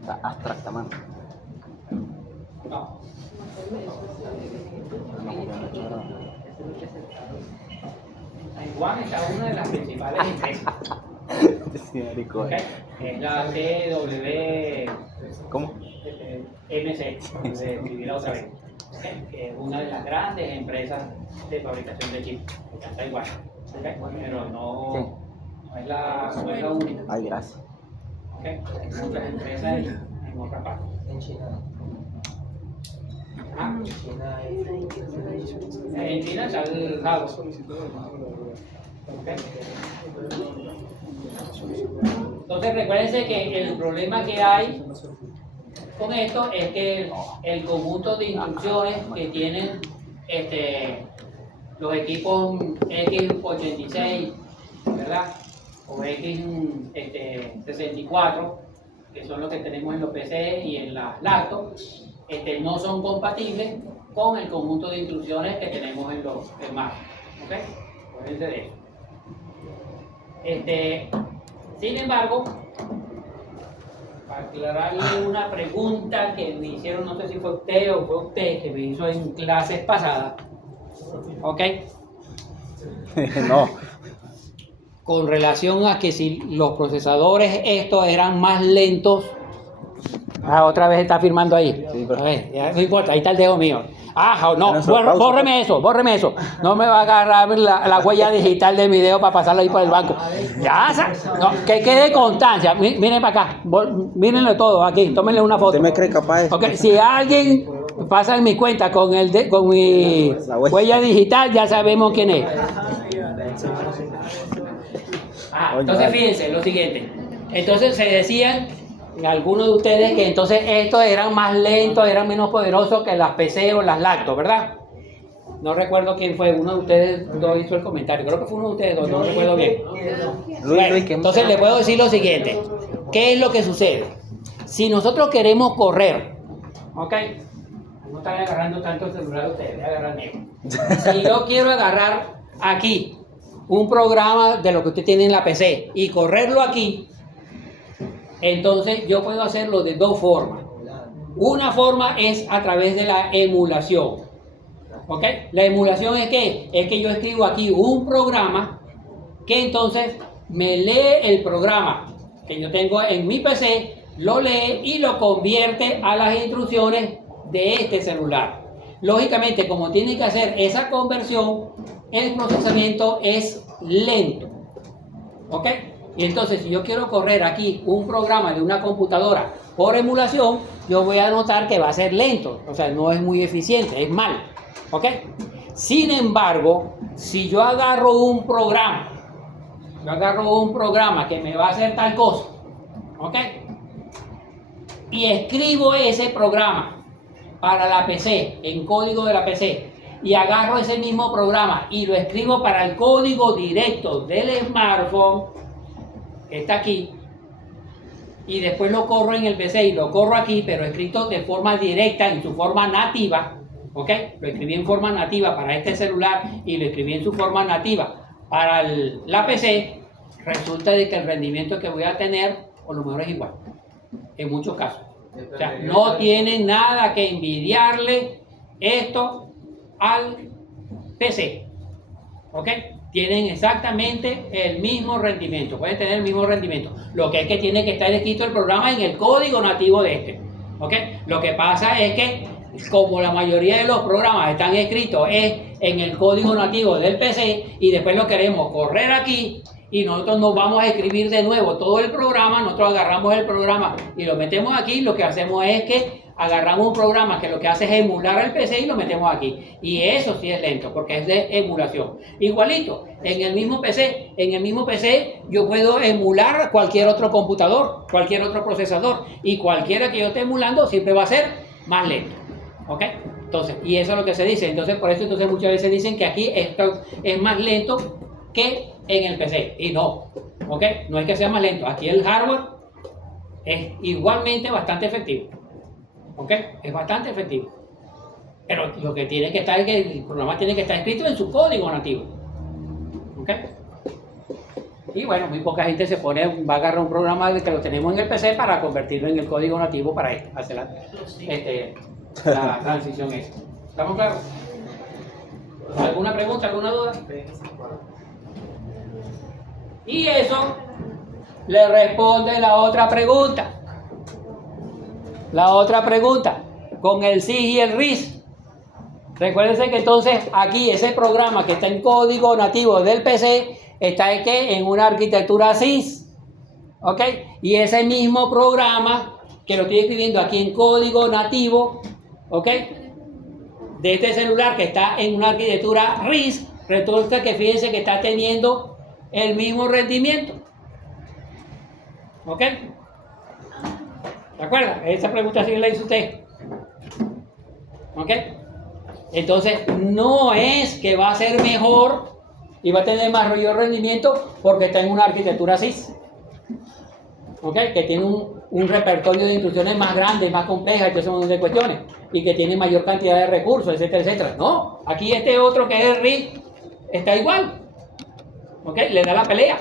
Está abstracta, mano. No. Taiwán está una de las principales empresas. Sí, marico. ¿Okay? Es la TW. ¿Cómo? MC, de escribirla otra vez. ¿Okay? Es una de las grandes empresas de fabricación de chips en Taiwán. ¿Okay? Pero no es la única. Ay, gracias. ¿Okay? Hay muchas empresas en otra parte. En China. Ah, En China hay. en China está el Huawei. ¿Okay? Entonces recuérdense que el problema que hay con esto es que el conjunto de instrucciones que tienen los equipos X86, ¿verdad? O X64, que son los que tenemos en los PC y en las laptops, no son compatibles con el conjunto de instrucciones que tenemos en los smartphones. ¿Ok? Acuérdense de eso. Sin embargo, para aclararle una pregunta que me hicieron, no sé si fue usted o fue usted, que me hizo en clases pasadas, ¿ok? No. Con relación a que si los procesadores estos eran más lentos. Ah, otra vez está firmando ahí. Sí, pero... A ver, ya, no importa, ahí está el dedo mío. Ah, no, Pausa. bórreme eso. No me va a agarrar la huella digital de mi dedo para pasarlo ahí por el banco. Ya, no, que quede constancia. Miren para acá, mírenlo todo aquí, tómenle una foto. ¿Usted me cree capaz de...? Okay, si alguien pasa en mi cuenta con mi huella digital, ya sabemos quién es. Entonces fíjense lo siguiente. Entonces se decían algunos de ustedes que entonces estos eran más lentos, eran menos poderosos que las PC o las laptops, ¿verdad? No recuerdo quién fue, uno de ustedes dos hizo el comentario, creo que fue uno de ustedes dos, no recuerdo bien. Bueno, entonces le puedo decir lo siguiente, ¿qué es lo que sucede? Si nosotros queremos correr, ¿ok? No están agarrando tanto el celular de ustedes, voy a agarrar mío. Si yo quiero agarrar aquí un programa de lo que usted tiene en la PC y correrlo aquí, entonces yo puedo hacerlo de dos formas. Una forma es a través de la emulación. ¿Ok? La emulación es que yo escribo aquí un programa que entonces me lee el programa que yo tengo en mi PC, lo lee y lo convierte a las instrucciones de este celular. Lógicamente, como tiene que hacer esa conversión, el procesamiento es lento. ¿Ok? Y entonces, si yo quiero correr aquí un programa de una computadora por emulación, yo voy a notar que va a ser lento. O sea, no es muy eficiente, es mal. ¿Ok? Sin embargo, si yo agarro un programa que me va a hacer tal cosa, ¿ok? Y escribo ese programa para la PC, en código de la PC, y agarro ese mismo programa y lo escribo para el código directo del smartphone, que está aquí, y después lo corro en el PC y lo corro aquí, pero escrito de forma directa, en su forma nativa, ¿ok? Lo escribí en forma nativa para este celular y lo escribí en su forma nativa para la PC, resulta de que el rendimiento que voy a tener, por lo mejor es igual, en muchos casos. O sea, no tienen nada que envidiarle esto al PC, ¿ok? Tienen exactamente el mismo rendimiento, pueden tener el mismo rendimiento. Lo que es que tiene que estar escrito el programa en el código nativo de este, ¿ok? Lo que pasa es que, como la mayoría de los programas están escritos en el código nativo del PC y después lo queremos correr aquí y nosotros nos vamos a escribir de nuevo todo el programa, nosotros agarramos el programa y lo metemos aquí, lo que hacemos es que agarramos un programa que lo que hace es emular el PC y lo metemos aquí. Y eso sí es lento, porque es de emulación. Igualito, en el mismo PC yo puedo emular cualquier otro computador, cualquier otro procesador, y cualquiera que yo esté emulando siempre va a ser más lento. ¿Ok? Entonces, y eso es lo que se dice. Entonces, por eso muchas veces dicen que aquí esto es más lento que en el PC. Y no, ¿ok? No es que sea más lento. Aquí el hardware es igualmente bastante efectivo. ¿Ok? Es bastante efectivo. Pero lo que tiene que estar es que el programa tiene que estar escrito en su código nativo. ¿Ok? Y bueno, muy poca gente va a agarrar un programa que lo tenemos en el PC para convertirlo en el código nativo para hacer la transición esa. ¿Estamos claros? ¿Alguna pregunta, alguna duda? Y eso le responde la otra pregunta. La otra pregunta, con el SIG y el RIS. Recuérdense que entonces aquí ese programa que está en código nativo del PC está en una arquitectura CIS. ¿Ok? Y ese mismo programa que lo estoy escribiendo aquí en código nativo, ¿ok? De este celular que está en una arquitectura RIS, resulta que fíjense que está teniendo el mismo rendimiento. ¿Ok? ¿De acuerdo? Esa pregunta sí la hizo usted. ¿Ok? Entonces, no es que va a ser mejor y va a tener mayor rendimiento porque está en una arquitectura CIS. ¿Ok? Que tiene un repertorio de instrucciones más grande, más compleja y todo ese montón de cuestiones. Y que tiene mayor cantidad de recursos, etcétera, etcétera. No, aquí este otro que es el RIS está igual. ¿Ok? Le da la pelea.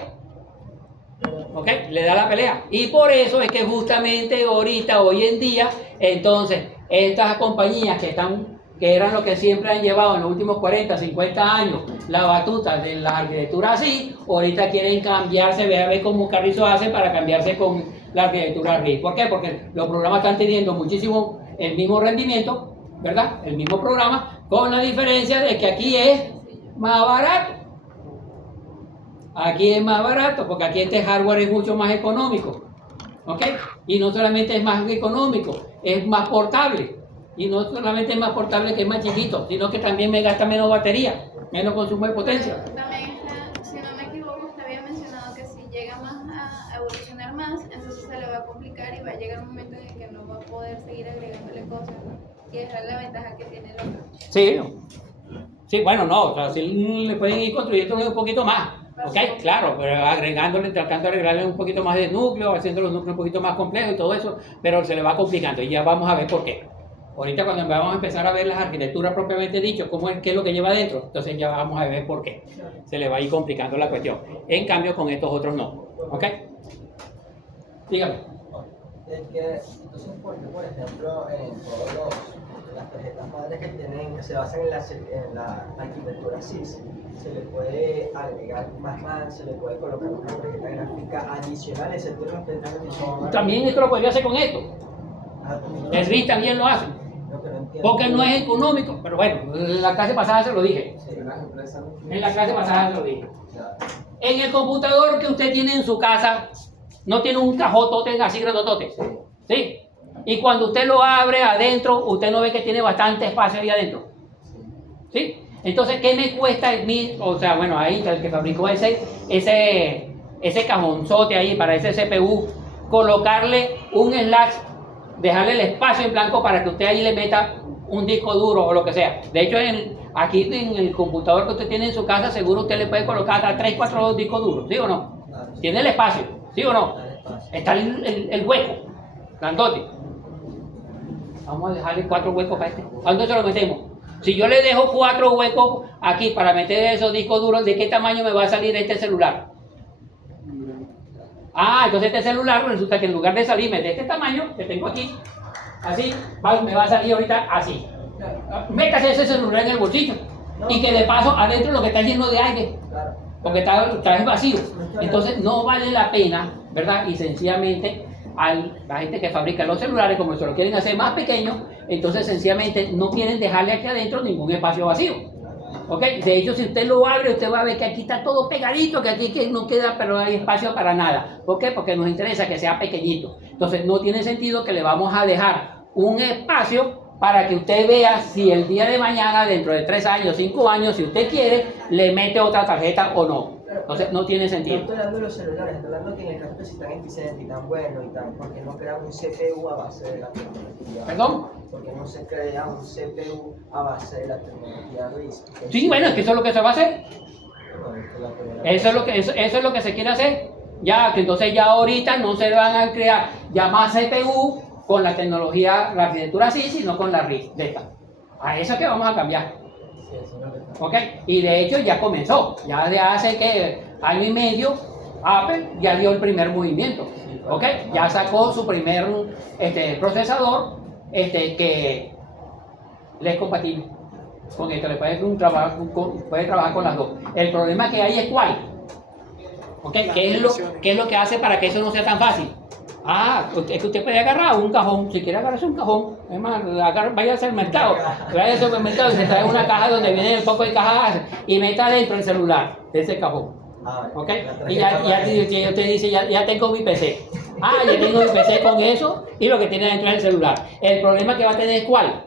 ¿Ok? Le da la pelea. Y por eso es que justamente ahorita, hoy en día, entonces, estas compañías que eran lo que siempre han llevado en los últimos 40, 50 años, la batuta de la arquitectura así, ahorita quieren cambiarse, a ver cómo Carrizo hace para cambiarse con la arquitectura RIS. ¿Por qué? Porque los programas están teniendo muchísimo el mismo rendimiento, ¿verdad? El mismo programa, con la diferencia de que aquí es más barato. Aquí es más barato porque aquí este hardware es mucho más económico, ¿ok? Y no solamente es más económico, es más portable. Y no solamente es más portable que es más chiquito, sino que también me gasta menos batería, menos consumo de potencia. También está, si no me equivoco, usted había mencionado que si llega más a evolucionar más, entonces se le va a complicar y va a llegar un momento en el que no va a poder seguir agregándole cosas, ¿no? Y esa es la ventaja que tiene el otro. Sí, sí, bueno, no, o sea, sí le pueden ir construyendo un poquito más. Ok, claro, pero agregándole, tratando de agregarle un poquito más de núcleo, haciendo los núcleos un poquito más complejos y todo eso, pero se le va complicando y ya vamos a ver por qué. Ahorita cuando vamos a empezar a ver las arquitecturas propiamente dicho, qué es lo que lleva adentro, entonces ya vamos a ver por qué. Se le va a ir complicando la cuestión. En cambio con estos otros no. ¿Ok? Dígame. Es que, entonces, por ejemplo, en todas las tarjetas madres que se basan en la arquitectura CIS, se le puede agregar más RAM, se le puede colocar una tarjeta gráfica adicional, excepto las tarjetas que son... También esto lo podría hacer con esto. El RIS también lo hace. Porque no es económico, pero bueno, en la clase pasada se lo dije. En la clase pasada se lo dije. En el computador que usted tiene en su casa, no tiene un cajotote así grandotote. ¿Sí? Y cuando usted lo abre adentro, usted no ve que tiene bastante espacio ahí adentro. ¿Sí? Entonces, ¿qué me cuesta el mí? O sea, bueno, ahí el que fabricó ese cajonzote ahí para ese CPU, colocarle un slash, dejarle el espacio en blanco para que usted ahí le meta un disco duro o lo que sea. De hecho, aquí en el computador que usted tiene en su casa, seguro usted le puede colocar hasta 3, 4 discos duros, ¿sí o no? Tiene el espacio, ¿sí o no? está el hueco, grandote. Vamos a dejarle 4 huecos a este. ¿A dónde se lo metemos? Si yo le dejo 4 huecos aquí para meter esos discos duros, ¿de qué tamaño me va a salir este celular? Ah, entonces este celular resulta que en lugar de salirme de este tamaño que tengo aquí, así, me va a salir ahorita así. Métase ese celular en el bolsillo y que de paso adentro lo que está lleno de aire, porque está vacío. Entonces no vale la pena, ¿verdad? Y sencillamente la gente que fabrica los celulares, como se lo quieren hacer más pequeño, entonces sencillamente no quieren dejarle aquí adentro ningún espacio vacío. ¿Ok? De hecho, si usted lo abre, usted va a ver que aquí está todo pegadito, que aquí no queda, pero no hay espacio para nada. ¿Por qué? Porque nos interesa que sea pequeñito. Entonces no tiene sentido que le vamos a dejar un espacio para que usted vea si el día de mañana, dentro de 3 años, 5 años, si usted quiere, le mete otra tarjeta o no. Entonces no tiene No sentido. estoy hablando de los celulares, estoy hablando que en el caso que si están eficientes y tan buenos y tan, porque no crean un CPU a base de la tecnología. ¿Perdón? Porque no se crea un CPU a base de la tecnología RISC. Sí, bueno, es que eso es lo que se va a hacer. No, Eso es lo que se quiere hacer. Ya, que entonces ya ahorita no se van a crear ya más CPU con la tecnología, la arquitectura así, sino con la RISC de esta. A eso es que vamos a cambiar. ¿Ok? Y de hecho ya comenzó. Ya de hace que año y medio Apple ya dio el primer movimiento. ¿Ok? Ya sacó su primer procesador que le es compatible con esto, le puede trabajar con las dos. El problema que hay es cuál. ¿Okay? ¿Qué es lo que hace para que eso no sea tan fácil? Ah, es que usted puede agarrar un cajón, si quiere agarrarse un cajón, es más, váyase al mercado, vaya al supermercado y se trae una caja donde viene el poco de cajas y meta dentro el celular de ese cajón. ¿Ok? Y ya usted dice, ya tengo mi PC. Ah, ya tengo mi PC con eso y lo que tiene dentro es el celular. El problema que va a tener es cuál.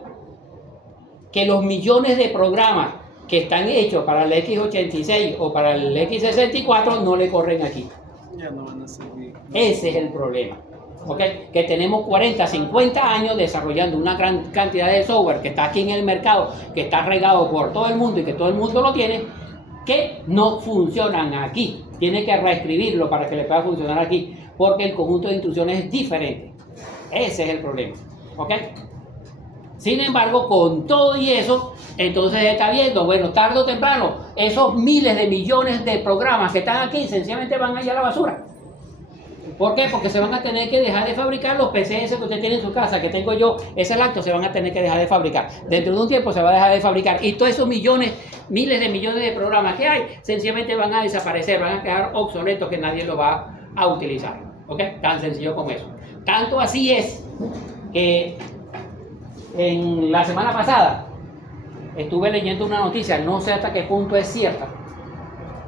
Que los millones de programas que están hechos para el X86 o para el X64 no le corren aquí. Ya no van a servir. Ese es el problema. ¿Okay? Que tenemos 40, 50 años desarrollando una gran cantidad de software que está aquí en el mercado, que está regado por todo el mundo y que todo el mundo lo tiene, que no funcionan aquí. Tiene que reescribirlo para que le pueda funcionar aquí, porque el conjunto de instrucciones es diferente. Ese es el problema. ¿Ok? Sin embargo, con todo y eso, entonces está viendo, bueno, tarde o temprano, esos miles de millones de programas que están aquí sencillamente van a ir a la basura. ¿Por qué? Porque se van a tener que dejar de fabricar los PCs que usted tiene en su casa, que tengo yo, ese lacto se van a tener que dejar de fabricar. Dentro de un tiempo se va a dejar de fabricar. Y todos esos millones, miles de millones de programas que hay, sencillamente van a desaparecer, van a quedar obsoletos que nadie lo va a utilizar. ¿Ok? Tan sencillo como eso. Tanto así es que en la semana pasada estuve leyendo una noticia, no sé hasta qué punto es cierta.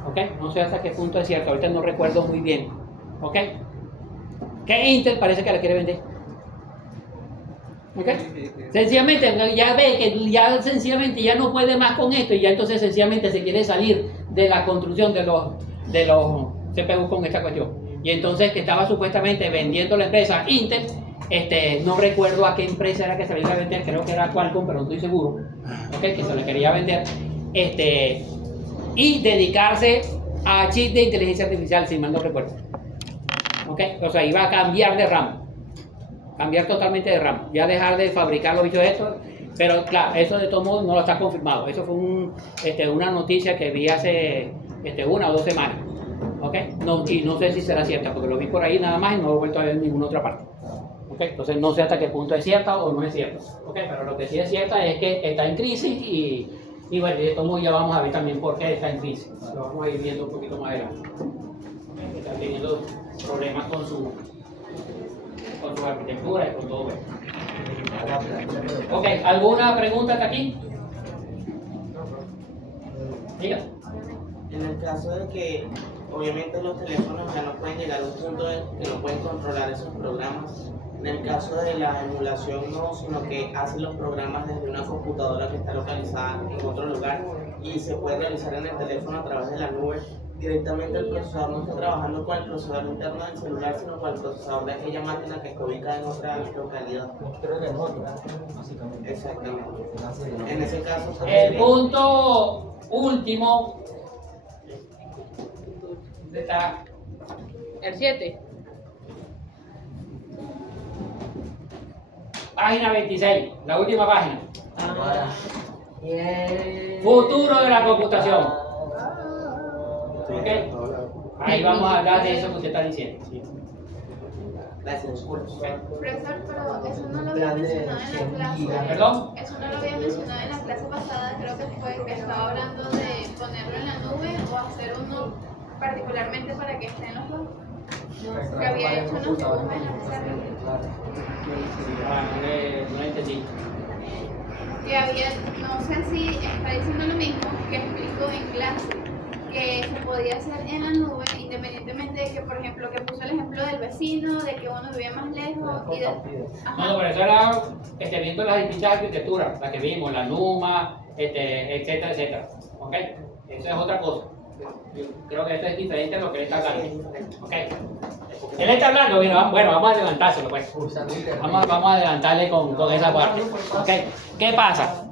¿Ok? No sé hasta qué punto es cierta, ahorita no recuerdo muy bien. ¿Ok? Que Intel parece que la quiere vender. ¿Ok? Sencillamente, ya ve que ya sencillamente ya no puede más con esto y ya entonces sencillamente se quiere salir de la construcción de los CPU con esta cuestión. Y entonces que estaba supuestamente vendiendo la empresa Intel, no recuerdo a qué empresa era que se le iba a vender, creo que era Qualcomm, pero no estoy seguro, ¿ok? Que se le quería vender, y dedicarse a chips de inteligencia artificial, si mal no recuerdo. ¿Ok? O sea, iba a cambiar de ramo. Cambiar totalmente de ramo. Ya dejar de fabricar los bichos estos. Pero claro, eso de todos modos no lo está confirmado. Eso fue una noticia que vi hace 1 o 2 semanas. ¿Ok? Y no sé si será cierta, porque lo vi por ahí nada más y no lo he vuelto a ver en ninguna otra parte. ¿Ok? Entonces no sé hasta qué punto es cierta o no es cierta. ¿Ok? Pero lo que sí es cierta es que está en crisis y bueno, de todos modos ya vamos a ver también por qué está en crisis. Lo vamos a ir viendo un poquito más adelante. Está teniendo problemas con su arquitectura y con todo eso. Ok, ¿alguna pregunta hasta aquí? Diga. En el caso de que obviamente los teléfonos ya no pueden llegar a un punto en que no pueden controlar esos programas, en el caso de la emulación no, sino que hacen los programas desde una computadora que está localizada en otro lugar y se puede realizar en el teléfono a través de la nube. Directamente el procesador no está trabajando con el procesador interno del celular, sino con el procesador de aquella máquina que está ubicada en otra localidad. Creo que es otro, básicamente. Exactamente. En ese caso, El punto último. ¿Dónde está? El 7. Página 26, la última página. Ahora. Futuro de la computación. ¿Ok? Ahí vamos a hablar de eso que usted está diciendo. Gracias. Profesor, pero eso no lo había mencionado en la clase. ¿Perdón? Eso no lo había mencionado en la clase pasada, creo que fue que estaba hablando de ponerlo en la nube o hacer uno particularmente para que esté en los dos. No, que había hecho unos dibujos en la pizarra. No le entendí. Que había, no sé si está diciendo lo mismo que explicó en clase, que se podía hacer en la nube independientemente de que, por ejemplo, que puso el ejemplo del vecino, de que uno vivía más lejos y de... No, pero eso era viendo las distintas arquitecturas, las que vimos, la NUMA, etcétera, etcétera. ¿Ok? Eso es otra cosa. Yo creo que esto es diferente a lo que él está hablando. ¿Ok? Él está hablando, bueno, vamos a adelantárselo, pues. Vamos a adelantarle con esa parte. ¿Ok? ¿Qué pasa?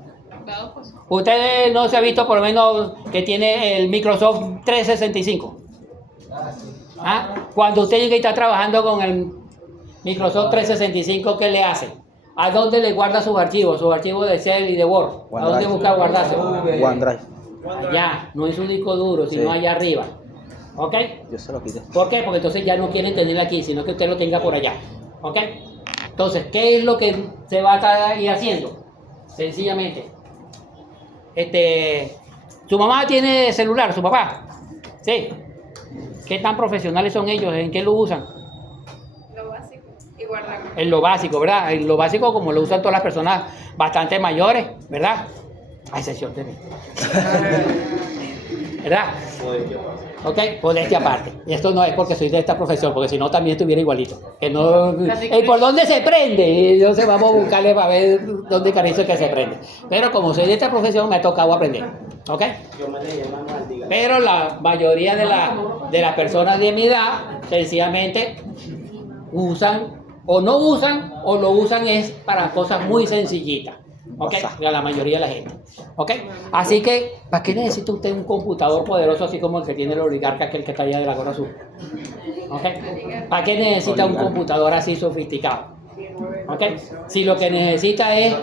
Usted no se ha visto por lo menos que tiene el Microsoft 365. ¿Ah? Cuando usted llega y está trabajando con el Microsoft 365, ¿qué le hace? ¿A dónde le guarda sus archivos? Sus archivos de Excel y de Word. ¿A dónde busca guardarse? OneDrive. Allá, no en su disco duro, sino allá arriba. ¿Ok? Yo se lo quité. ¿Por qué? Porque entonces ya no quieren tenerlo aquí, sino que usted lo tenga por allá. ¿Ok? Entonces, ¿qué es lo que se va a estar ahí haciendo? Sencillamente. ¿Su mamá tiene celular, su papá? Sí. ¿Qué tan profesionales son ellos? ¿En qué lo usan? Lo básico y guardarlo. En lo básico, ¿verdad? En lo básico como lo usan todas las personas bastante mayores, ¿verdad? A excepción de mí. ¿Verdad? Ok, modestia aparte. Y esto no es porque soy de esta profesión, porque si no también estuviera igualito. Que no, ¿por dónde se prende? Entonces vamos a buscarle para ver dónde cariño que se prende. Pero como soy de esta profesión me ha tocado aprender. ¿Ok? Yo me leí manual, diga. Pero la mayoría de las personas de mi edad sencillamente usan o no usan o lo usan es para cosas muy sencillitas. ¿Ok? La mayoría de la gente. ¿Ok? Así que, ¿para qué necesita usted un computador poderoso así como el que tiene el oligarca, aquel que está allá de la gorra azul? ¿Ok? ¿Para qué necesita un computador así sofisticado? ¿Ok? Si lo que necesita es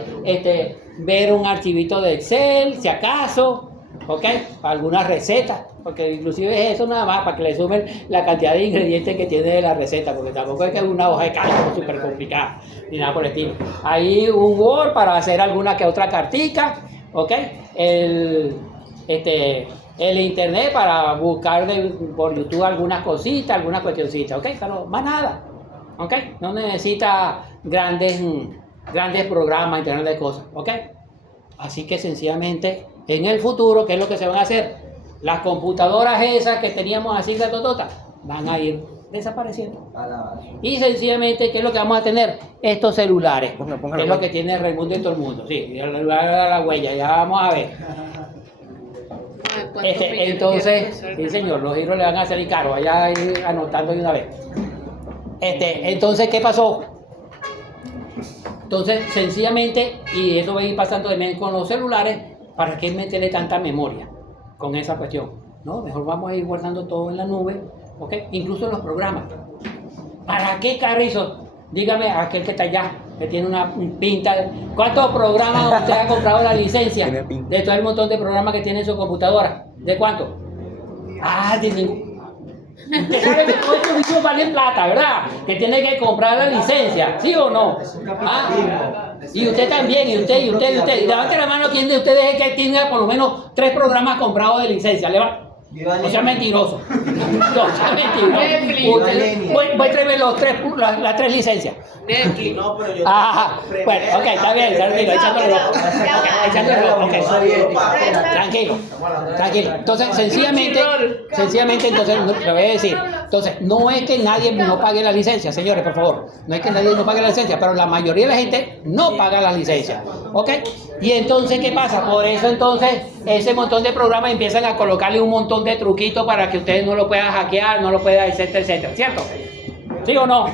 ver un archivito de Excel, si acaso, ¿ok? Para algunas recetas, porque inclusive es eso nada más, para que le sumen la cantidad de ingredientes que tiene de la receta, porque tampoco es que es una hoja de cálculo súper complicada, ni nada por el estilo. Hay un Word para hacer alguna que otra cartica, ¿ok? El internet para buscar por YouTube algunas cositas, algunas cuestioncitas, ¿ok? Pero más nada, ¿ok? No necesita grandes programas, grandes cosas, ¿ok? Así que sencillamente, en el futuro, ¿qué es lo que se van a hacer? Las computadoras esas que teníamos así de tototas van a ir desapareciendo. Y sencillamente, ¿qué es lo que vamos a tener? Estos celulares, que es lo que tiene Raimundo y todo el mundo. Sí, el celular a la huella, ya vamos a ver. Entonces, sí señor, los giros le van a salir caros, vaya a ir anotando de una vez. Entonces, ¿qué pasó? Entonces, sencillamente, y eso va a ir pasando también con los celulares, ¿para qué meterle tanta memoria con esa cuestión? No, mejor vamos a ir guardando todo en la nube, ¿ok? Incluso los programas. ¿Para qué carrizo? Dígame, aquel que está allá, que tiene una pinta. ¿Cuántos programas usted ha comprado la licencia? De todo el montón de programas que tiene en su computadora. ¿De cuánto? Ah, de ningún. Usted sabe que todos estos bichos valen plata, ¿verdad? Que tiene que comprar la licencia, ¿sí o no? Ah, y usted también, y usted. Levante la mano quien de ustedes es que tiene por lo menos 3 programas comprados de licencia. No sea mentiroso. No sea mentiroso. Voy a traerme las 3 licencias. No, pero yo. Ajá. Bueno, ok, está bien, tranquilo, echándole loco. Echándole loco, ok. Tranquilo. Entonces, sencillamente, entonces, le voy a decir. Entonces, no es que nadie no pague la licencia, señores, por favor. No es que nadie no pague la licencia, pero la mayoría de la gente no paga la licencia. ¿Ok? Y entonces, ¿qué pasa? Por eso, entonces, ese montón de programas empiezan a colocarle un montón de truquitos para que ustedes no lo puedan hackear, no lo puedan, etcétera, etcétera. ¿Cierto? ¿Sí o no?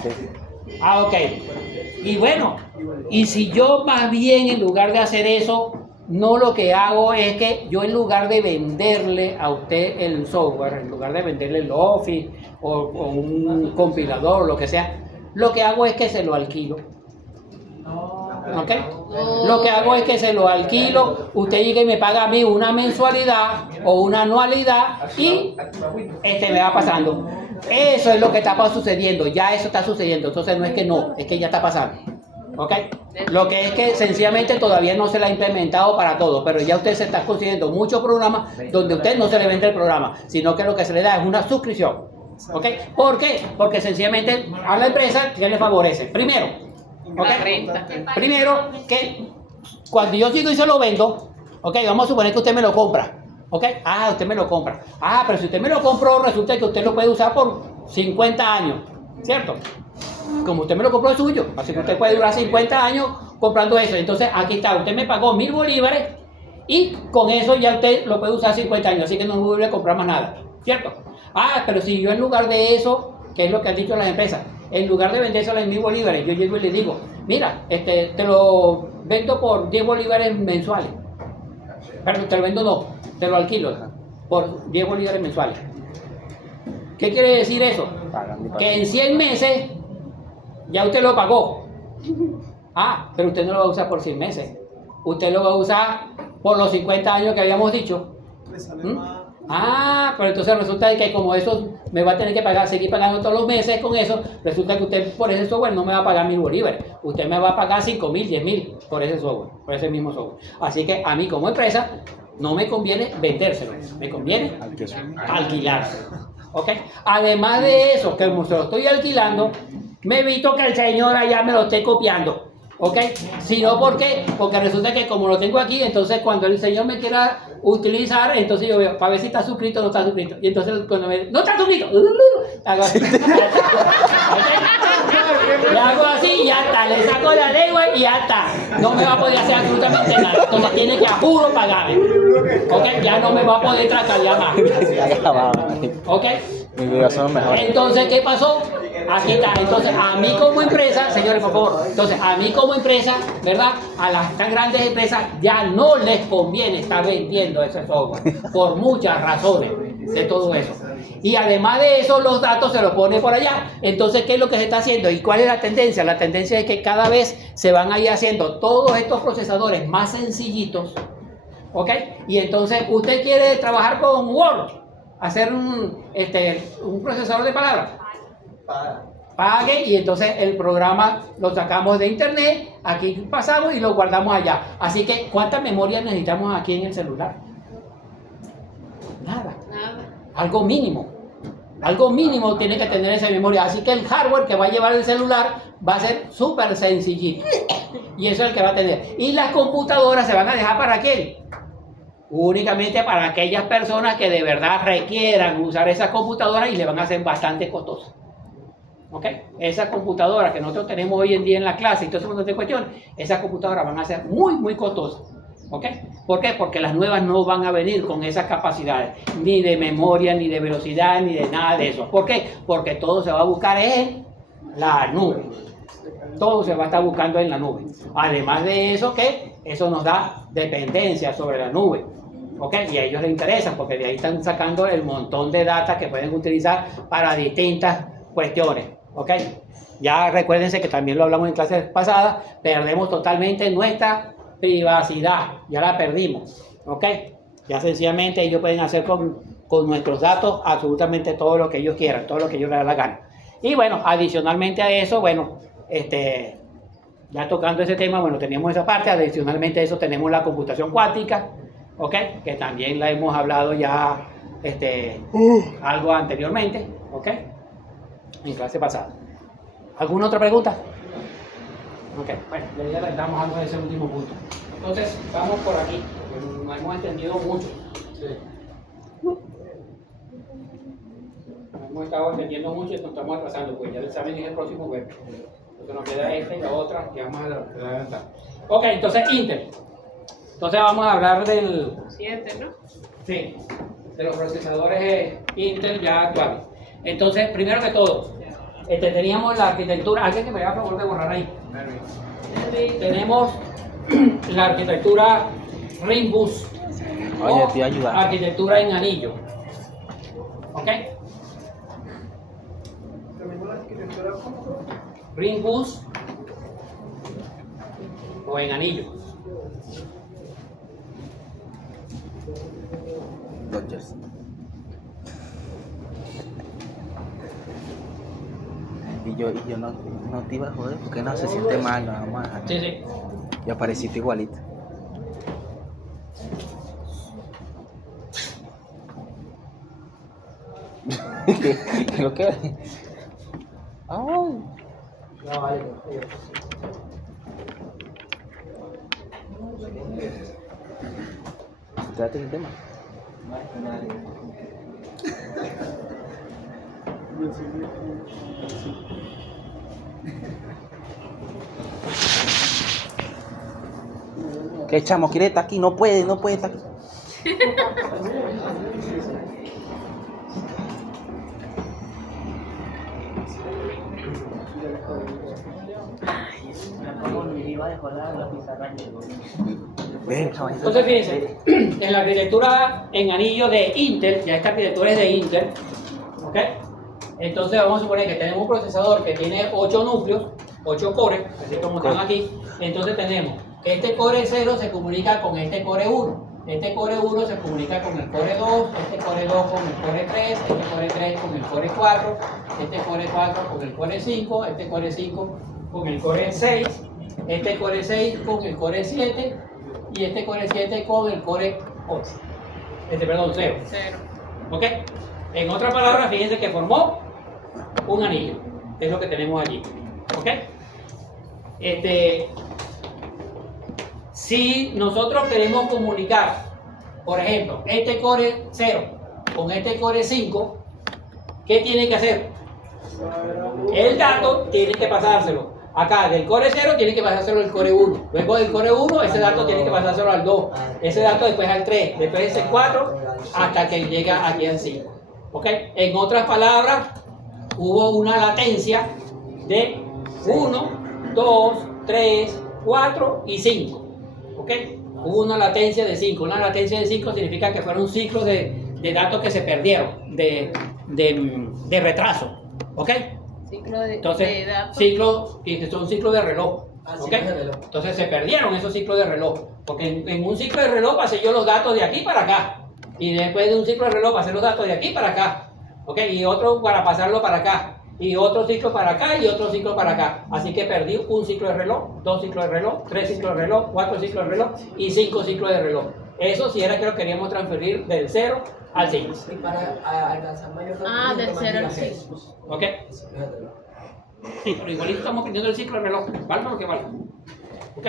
Ah, ok. Y bueno, y si yo más bien en lugar de hacer eso, no lo que hago es que yo en lugar de venderle a usted el software, en lugar de venderle el Office o un compilador o lo que sea, lo que hago es que se lo alquilo. ¿Ok? Lo que hago es que se lo alquilo, usted llega y me paga a mí una mensualidad o una anualidad y me va pasando. Eso es lo que está sucediendo, ya eso está sucediendo, entonces no es que no, es que ya está pasando. ¿Ok? Lo que es que sencillamente todavía no se la ha implementado para todo, pero ya usted se está consiguiendo muchos programas donde usted no se le vende el programa, sino que lo que se le da es una suscripción. ¿Ok? ¿Por qué? Porque sencillamente a la empresa que le favorece. Primero, ¿ok? La renta. Primero, que cuando yo llego y se lo vendo, ¿ok? Vamos a suponer que usted me lo compra. ¿Ok? Ah, usted me lo compra. Ah, pero si usted me lo compró, resulta que usted lo puede usar por 50 años, ¿cierto? Como usted me lo compró es suyo, así que usted puede durar 50 años comprando eso. Entonces, aquí está, usted me pagó 1000 bolívares y con eso ya usted lo puede usar 50 años, así que no me vuelve a comprar más nada, ¿cierto? Ah, pero si yo en lugar de eso, que es lo que han dicho las empresas, en lugar de vendérselo en 1000 bolívares, yo llego y le digo, mira, te lo vendo por 10 bolívares mensuales. Pero te lo vendo no, te lo alquilo por 10 bolívares mensuales. ¿Qué quiere decir eso? Que en 100 meses ya usted lo pagó. Ah, pero usted no lo va a usar por 100 meses. Usted lo va a usar por los 50 años que habíamos dicho. Ah, pero entonces resulta de que como eso me va a tener que pagar, seguir pagando todos los meses con eso, resulta que usted por ese software no me va a pagar 1000 bolívares. Usted me va a pagar 5000, 10000 por ese software, por ese mismo software. Así que a mí como empresa no me conviene vendérselo, me conviene alquilárselo. ¿Ok? Además de eso, que como se lo estoy alquilando, me evito que el señor allá me lo esté copiando. ¿Ok? Sino porque resulta que como lo tengo aquí, entonces cuando el señor me quiera utilizar, entonces yo veo, para ver si está suscrito o no está suscrito. Y entonces cuando me ¡no está suscrito! Hago así. Le hago así y ya está, le saco la lengua y ya está. No me va a poder hacer absolutamente nada. Entonces tiene que a juro pagarme. ¿Ok? Ya no me va a poder tratar ya más. ¿Ok? Entonces, ¿qué pasó? Aquí está. Entonces, a mí como empresa, señores, por favor, entonces, a mí como empresa, ¿verdad? A las tan grandes empresas ya no les conviene estar vendiendo ese software por muchas razones de todo eso. Y además de eso, los datos se los pone por allá. Entonces, ¿qué es lo que se está haciendo? ¿Y cuál es la tendencia? La tendencia es que cada vez se van a ir haciendo todos estos procesadores más sencillitos, ¿ok? Y entonces, usted quiere trabajar con Word, hacer un procesador de palabras. Pague y entonces el programa lo sacamos de internet, aquí pasamos y lo guardamos allá. Así que, ¿cuánta memoria necesitamos aquí en el celular? Nada. Algo mínimo. Algo mínimo tiene que tener esa memoria. Así que el hardware que va a llevar el celular va a ser súper sencillito. Y eso es el que va a tener. Y las computadoras se van a dejar para qué? Únicamente para aquellas personas que de verdad requieran usar esas computadoras y le van a ser bastante costosas. ¿Ok? Esas computadoras que nosotros tenemos hoy en día en la clase y todo ese montón de cuestiones, esas computadoras van a ser muy costosas. ¿Ok? ¿Por qué? Porque las nuevas no van a venir con esas capacidades, ni de memoria, ni de velocidad, ni de nada de eso. ¿Por qué? Porque todo se va a buscar en la nube. Todo se va a estar buscando en la nube. Además de eso, ¿qué? Eso nos da dependencia sobre la nube. ¿Ok? Y a ellos les interesa porque de ahí están sacando el montón de data que pueden utilizar para distintas cuestiones. ¿Ok? Ya recuérdense que también lo hablamos en clases pasadas, perdemos totalmente nuestra privacidad, ya la perdimos. ¿Ok? Ya sencillamente ellos pueden hacer con nuestros datos absolutamente todo lo que ellos quieran, todo lo que ellos les da la gana. Y bueno, adicionalmente a eso, bueno, ya tocando ese tema, bueno, tenemos esa parte, adicionalmente a eso tenemos la computación cuántica, ¿ok? Que también la hemos hablado ya algo anteriormente, ¿ok? En clase pasada. ¿Alguna otra pregunta? Ok, bueno, ya damos algo de ese último punto. Entonces, vamos por aquí, porque no hemos entendido mucho. Sí. No hemos estado entendiendo mucho y nos estamos atrasando, pues ya el examen es el próximo jueves. Entonces nos queda esta y la otra que vamos a adelantar. Ok, entonces Intel. Entonces vamos a hablar del... 7, ¿no? Sí, de los procesadores Intel ya actuales. Entonces, primero que todo, teníamos la arquitectura, alguien que me haga favor de borrar ahí. Tenemos la arquitectura Ringbus. Oye, te ayuda. Arquitectura en anillo. ¿Ok? Ringbus. o en anillo. Dodgers. Y yo no te iba a joder porque no se siente mal nada más. ¿No? Sí, sí. Y apareciste igualito. Lo que ay. No, vale, no, yo. Quédate en el tema. ¿Qué chamo? ¿Quiere estar aquí? No puede estar aquí. Ven, chamo, Entonces fíjense, en la arquitectura en anillo de Intel, ya esta arquitectura es de Intel, ¿ok? Entonces vamos a suponer que tenemos un procesador que tiene 8 núcleos, 8 cores, así como están aquí. Entonces tenemos que este core 0 se comunica con este core 1. Este core 1 se comunica con el core 2, este core 2 con el core 3, este core 3 con el core 4, este core 4 con el core 5, este core 5 con el core 6, este core 6 con el core 7 y este core 7 con el core 8. Perdón, 0. ¿Ok? En otras palabras, fíjense que formó un anillo. Es lo que tenemos allí. ¿Ok? Si nosotros queremos comunicar, por ejemplo, este core 0 con este core 5, ¿qué tiene que hacer? El dato tiene que pasárselo. Acá, del core 0 tiene que pasárselo al core 1. Luego del core 1, ese dato tiene que pasárselo al 2. Ese dato después al 3. Después ese 4, hasta que llega aquí al 5. ¿Ok? En otras palabras, hubo una latencia de 1, 2, 3, 4 y 5. ¿Ok? Hubo una latencia de 5. Una latencia de 5 significa que fueron ciclos de datos que se perdieron, de retraso. ¿Ok? Ciclo de Entonces, datos. ciclos, que son ciclos de reloj. ¿Ok? Ciclos de reloj. Entonces se perdieron esos ciclos de reloj. Porque en un ciclo de reloj pasé yo los datos de aquí para acá. Y después de un ciclo de reloj pasé los datos de aquí para acá. ¿Ok? Y otro para pasarlo para acá. Y otro ciclo para acá y otro ciclo para acá. Así que perdí un ciclo de reloj, 2 ciclos de reloj, 3 ciclos de reloj, 4 ciclos de reloj y 5 ciclos de reloj. Eso sí era que lo queríamos transferir del 0 al 5. Y para alcanzar mayor Del 0 al 5. ¿Ok? Sí, pero igualito estamos aprendiendo el ciclo de reloj. Valga lo que valga. ¿Ok?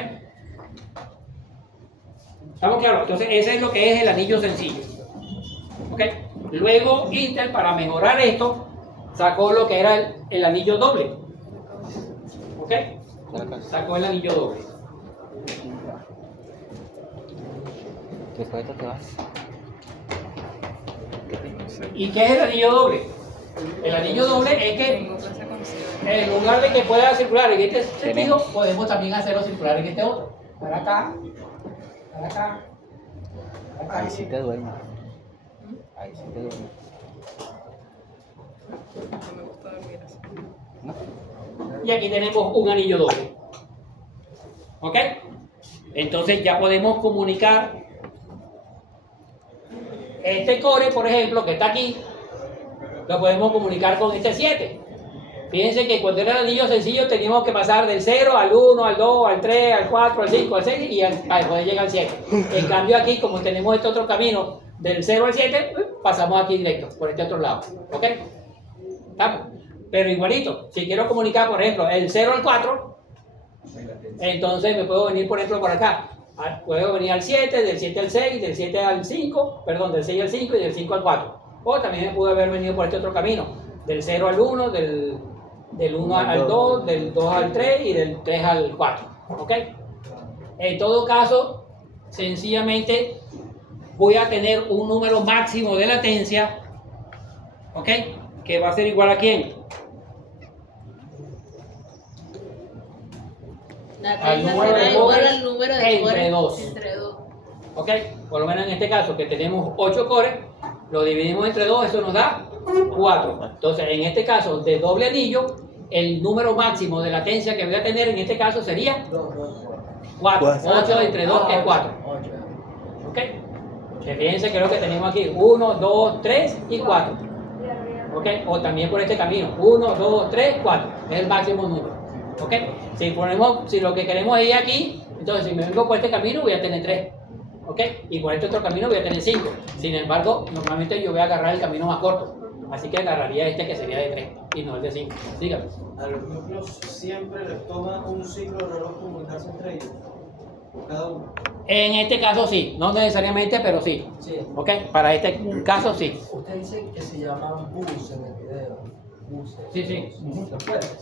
¿Estamos claros? Entonces, ese es lo que es el anillo sencillo. ¿Ok? Luego, Intel, para mejorar esto, sacó lo que era el anillo doble. ¿Ok? Sacó el anillo doble. Después de esto te vas. ¿Y qué es el anillo doble? El anillo doble es que en lugar de que pueda circular en este sentido, podemos también hacerlo circular en este otro. Para acá, para acá, para acá. Ahí sí te duermes. Ahí sí te duermes. No me gusta dormir así. Y aquí tenemos un anillo doble. ¿Ok? Entonces ya podemos comunicar este core, por ejemplo, que está aquí, lo podemos comunicar con este 7. Fíjense que cuando era el anillo sencillo teníamos que pasar del 0 al 1, al 2, al 3, al 4, al 5, al 6 y para poder llegar al 7. En cambio aquí, como tenemos este otro camino del 0 al 7, pasamos aquí directo, por este otro lado. ¿Ok? ¿Estamos? Pero igualito, si quiero comunicar, por ejemplo, el 0 al 4, entonces me puedo venir, por ejemplo, por acá. Puedo venir al 7, del 7 al 6, del 7 al 5, perdón, del 6 al 5 y del 5 al 4. O también me pude haber venido por este otro camino, del 0 al 1, del 1 al 2, del 2 al 3 y del 3 al 4. ¿Ok? En todo caso, sencillamente voy a tener un número máximo de latencia, ¿ok? Que va a ser igual a ¿quién? Al número de igual cores al número de entre cores 2. entre 2. ¿Ok? Por lo menos en este caso que tenemos 8 cores, lo dividimos entre 2, eso nos da 4. Entonces, en este caso de doble anillo, el número máximo de latencia que voy a tener en este caso sería 4. Cuatro. 8 entre 2 es 4. 8. ¿Ok? Fíjense que lo que tenemos aquí, 1, 2, 3 y 4. ¿Ok? O también por este camino, 1, 2, 3, 4. Es el máximo número. ¿Ok? Si lo que queremos es ir aquí, entonces si me vengo por este camino voy a tener 3. ¿Ok? Y por este otro camino voy a tener 5. Sin embargo, normalmente yo voy a agarrar el camino más corto. Así que agarraría este que sería de 3 y no el de 5. Dígame. A los núcleos siempre les toma un ciclo de reloj comunicarse entre ellos, cada uno. En este caso sí, no necesariamente, pero sí. Sí. ¿Ok? Para este caso sí. Usted dice que se llaman bus en el video. Buses. Sí, sí. ¿Se puede? Se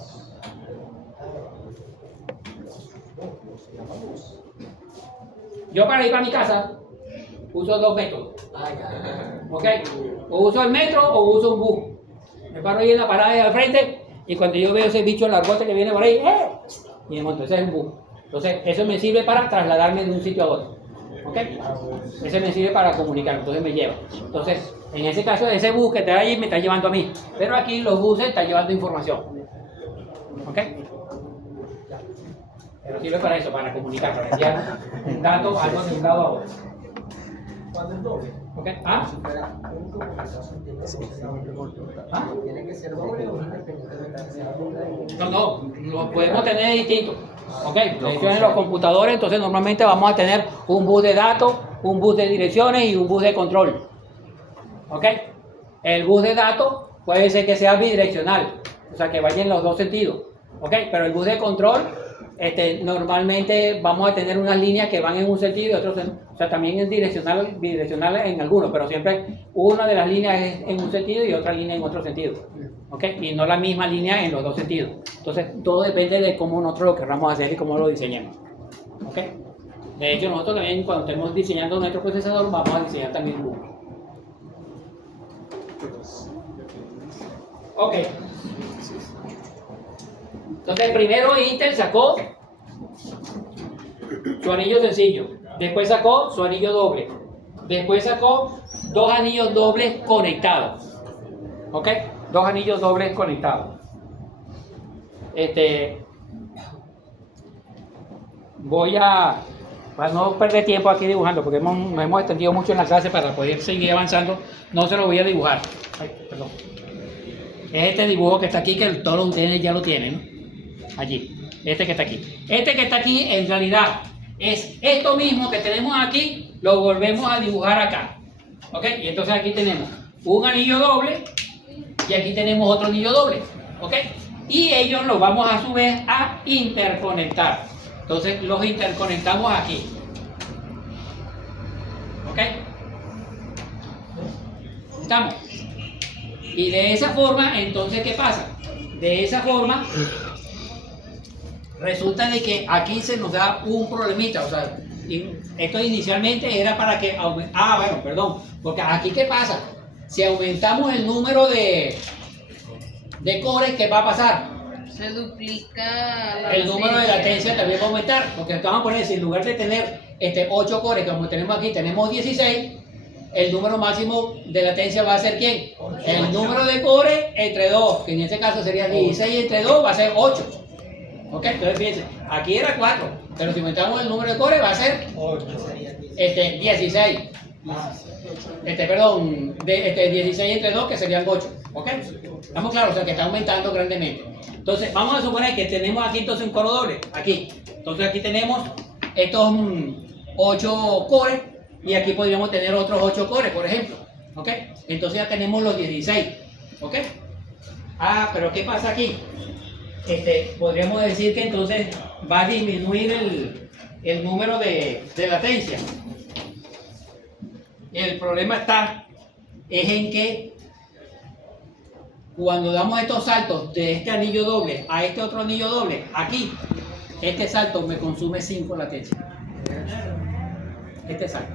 llama bus. Yo para ir para mi casa uso 2 métodos. Ah, ya. ¿Ok? O uso el metro o uso un bus. Me paro ahí en la parada de al frente y cuando yo veo ese bicho largote que viene por ahí, y me monto, ese es un bus. Entonces, eso me sirve para trasladarme de un sitio a otro. ¿Ok? Ese me sirve para comunicar, entonces me lleva. Entonces, en ese caso, ese bus que está ahí me está llevando a mí. Pero aquí los buses están llevando información. ¿Ok? Pero sirve para eso, para comunicar, para enviar un dato algo de un lado a otro. ¿Cuándo es doble? ¿Ok? ¿Ah? Si fuera un comunicación, tiene que ser doble. ¿Ah? Tiene que ser doble o independiente de que sea doble. No, los podemos tener distintos. ¿Ok? De hecho, en los computadores, entonces normalmente vamos a tener un bus de datos, un bus de direcciones y un bus de control. ¿Ok? El bus de datos puede ser que sea bidireccional, o sea, que vaya en los dos sentidos. ¿Ok? Pero el bus de control, normalmente vamos a tener unas líneas que van en un sentido y otros o sea, también es bidireccional en algunos, pero siempre una de las líneas es en un sentido y otra línea en otro sentido. ¿Ok? Y no la misma línea en los dos sentidos. Entonces, todo depende de cómo nosotros lo queramos hacer y cómo lo diseñemos. ¿Ok? De hecho, nosotros también cuando estemos diseñando nuestro procesador, vamos a diseñar también un bus. Ok. Entonces, primero Intel sacó su anillo sencillo, después sacó su anillo doble, después sacó 2 anillos dobles conectados. ¿Ok? 2 anillos dobles conectados. Voy a, para no perder tiempo aquí dibujando, porque nos hemos extendido mucho en la clase para poder seguir avanzando, no se lo voy a dibujar. Ay, perdón. Es este dibujo que está aquí, que todos ustedes ya lo tienen, ¿no? Allí, este que está aquí. Este que está aquí, en realidad, es esto mismo que tenemos aquí, lo volvemos a dibujar acá. ¿Ok? Y entonces aquí tenemos un anillo doble y aquí tenemos otro anillo doble. ¿Ok? Y ellos los vamos a su vez a interconectar. Entonces los interconectamos aquí. ¿Ok? ¿Estamos? Y de esa forma, entonces, ¿qué pasa? De esa forma, resulta de que aquí se nos da un problemita. O sea, esto inicialmente era para que porque aquí, ¿qué pasa? Si aumentamos el número de cores, ¿qué va a pasar? Se duplica El número de latencia también va a aumentar, porque entonces vamos a poner, si en lugar de tener 8 cores, como tenemos aquí, tenemos 16, el número máximo de latencia va a ser ¿quién? El número de cores entre 2, que en este caso sería 16 entre 2, va a ser 8. ¿Ok? Entonces fíjense, aquí era 4, pero si aumentamos el número de cores va a ser 16. 16 entre 2, que serían 8. ¿Ok? ¿Estamos claros? O sea, que está aumentando grandemente. Entonces, vamos a suponer que tenemos aquí entonces un coro doble. Aquí. Entonces, aquí tenemos estos 8 cores y aquí podríamos tener otros 8 cores, por ejemplo. ¿Ok? Entonces ya tenemos los 16. ¿Ok? Ah, pero ¿qué pasa aquí? Podríamos decir que entonces va a disminuir el número de latencia. El problema es en que cuando damos estos saltos de este anillo doble a este otro anillo doble, aquí, este salto me consume 5 latencias. Este salto.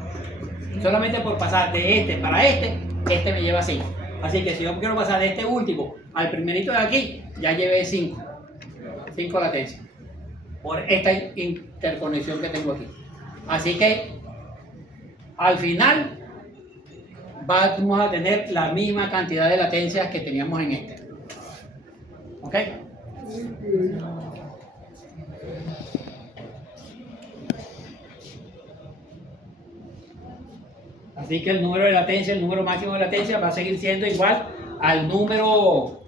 Solamente por pasar de este para este me lleva 5. Así que si yo quiero pasar de este último al primerito de aquí, ya llevé 5 latencias. Por esta interconexión que tengo aquí. Así que, al final, vamos a tener la misma cantidad de latencias que teníamos en este. ¿Ok? Así que el número de latencia, el número máximo de latencia va a seguir siendo igual al número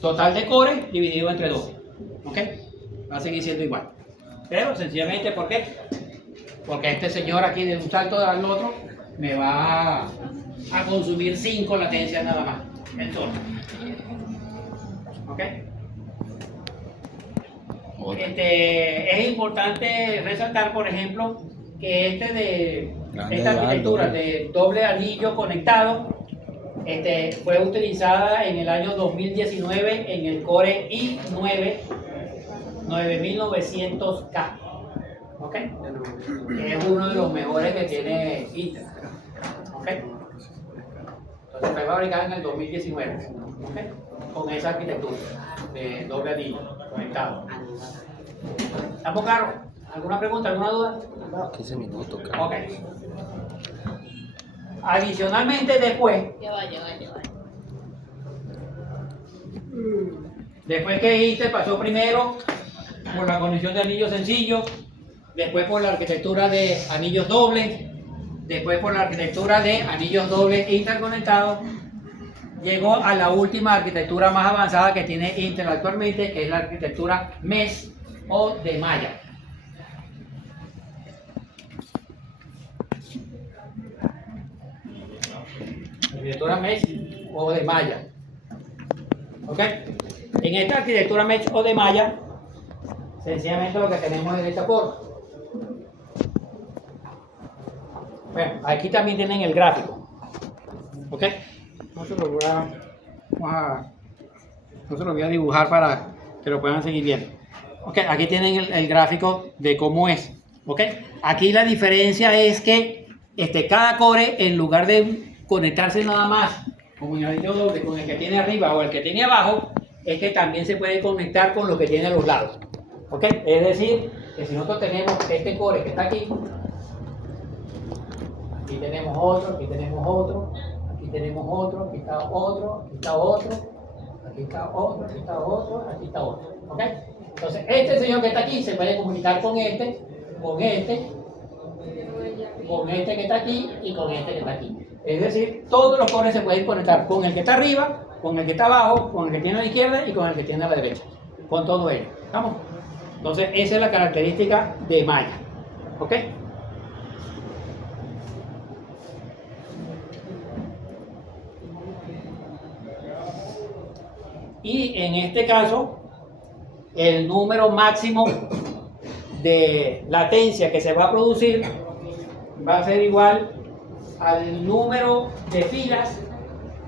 total de core dividido entre 12. ¿Ok? Va a seguir siendo igual. Pero sencillamente, ¿por qué? Porque este señor aquí de un salto al otro me va a consumir 5 latencias nada más. El solo. ¿Ok? Es importante resaltar, por ejemplo, que esta arquitectura de doble anillo conectado fue utilizada en el año 2019 en el Core i9 9900K. ¿Ok? Que es uno de los mejores que tiene Intel. ¿Ok? Entonces fue fabricado en el 2019. ¿Ok? Con esa arquitectura de doble anillo conectado. ¿Estamos claros? ¿Alguna pregunta? ¿Alguna duda? 15 minutos, cara. Ok. Adicionalmente después, Ya va. después que Intel pasó primero por la conexión de anillos sencillos, después por la arquitectura de anillos dobles, después por la arquitectura de anillos dobles interconectados, llegó a la última arquitectura más avanzada que tiene Intel actualmente, que es la arquitectura mesh o de malla. Arquitectura mesh o de malla. ¿Ok? En esta arquitectura mesh o de malla, sencillamente lo que tenemos es de esta forma. Bueno, aquí también tienen el gráfico. ¿Ok? No se lo voy a dibujar para que lo puedan seguir viendo. Ok, aquí tienen el gráfico de cómo es. Ok, aquí la diferencia es que cada core, en lugar de conectarse nada más como un anillo doble con el que tiene arriba o el que tiene abajo, es que también se puede conectar con lo que tiene a los lados. Ok, es decir, que si nosotros tenemos este core que está aquí tenemos otro, aquí tenemos otro, aquí tenemos otro, aquí está otro, aquí está otro, aquí está otro, aquí está otro, aquí está otro. ¿Ok? Entonces, este señor que está aquí se puede comunicar con este, con este que está aquí y con este que está aquí. Es decir, todos los cores se pueden conectar con el que está arriba, con el que está abajo, con el que tiene a la izquierda y con el que tiene a la derecha. Con todo ello. ¿Estamos? Entonces, esa es la característica de malla. ¿Ok? Y en este caso, el número máximo de latencia que se va a producir va a ser igual al número de filas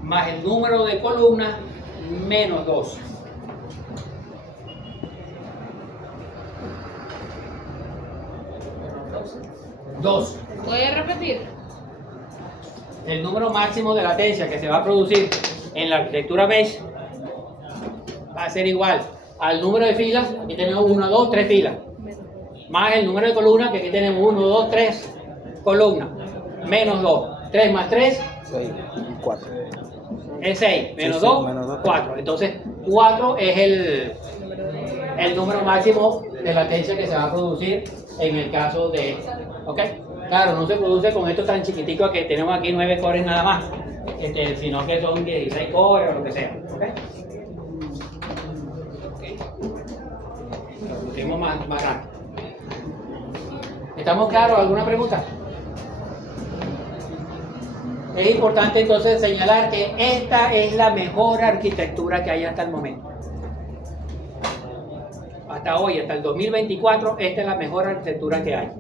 más el número de columnas menos 2. ¿Puede repetir? El número máximo de latencia que se va a producir en la arquitectura mesh va a ser igual al número de filas, aquí tenemos 1, 2, 3 filas, más el número de columnas, que aquí tenemos 1, 2, 3 columnas, menos 2, 3 más 3, 6, 4. es 6, menos Sí, 2, menos 2. 4. Entonces, 4 es el número máximo de latencia que se va a producir en el caso de... ¿Ok? Claro, no se produce con esto tan chiquitico que tenemos aquí 9 cores nada más, sino que son 16 cores o lo que sea. ¿Ok? Lo pusimos más grande. ¿Estamos claros? ¿Alguna pregunta? Es importante entonces señalar que esta es la mejor arquitectura que hay hasta el momento. Hasta hoy, hasta el 2024, esta es la mejor arquitectura que hay.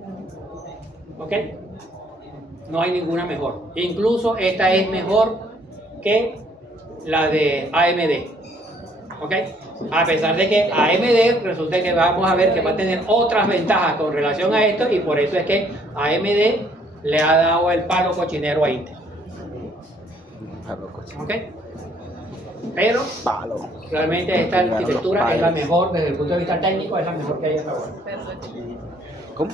¿Ok? No hay ninguna mejor. Incluso esta es mejor que la de AMD. ¿Ok? A pesar de que AMD resulta que vamos a ver que va a tener otras ventajas con relación a esto, y por eso es que AMD le ha dado el palo cochinero a Intel. ¿Ok? Pero realmente esta arquitectura es la mejor desde el punto de vista técnico, es la mejor que hay hasta ahora. ¿Cómo?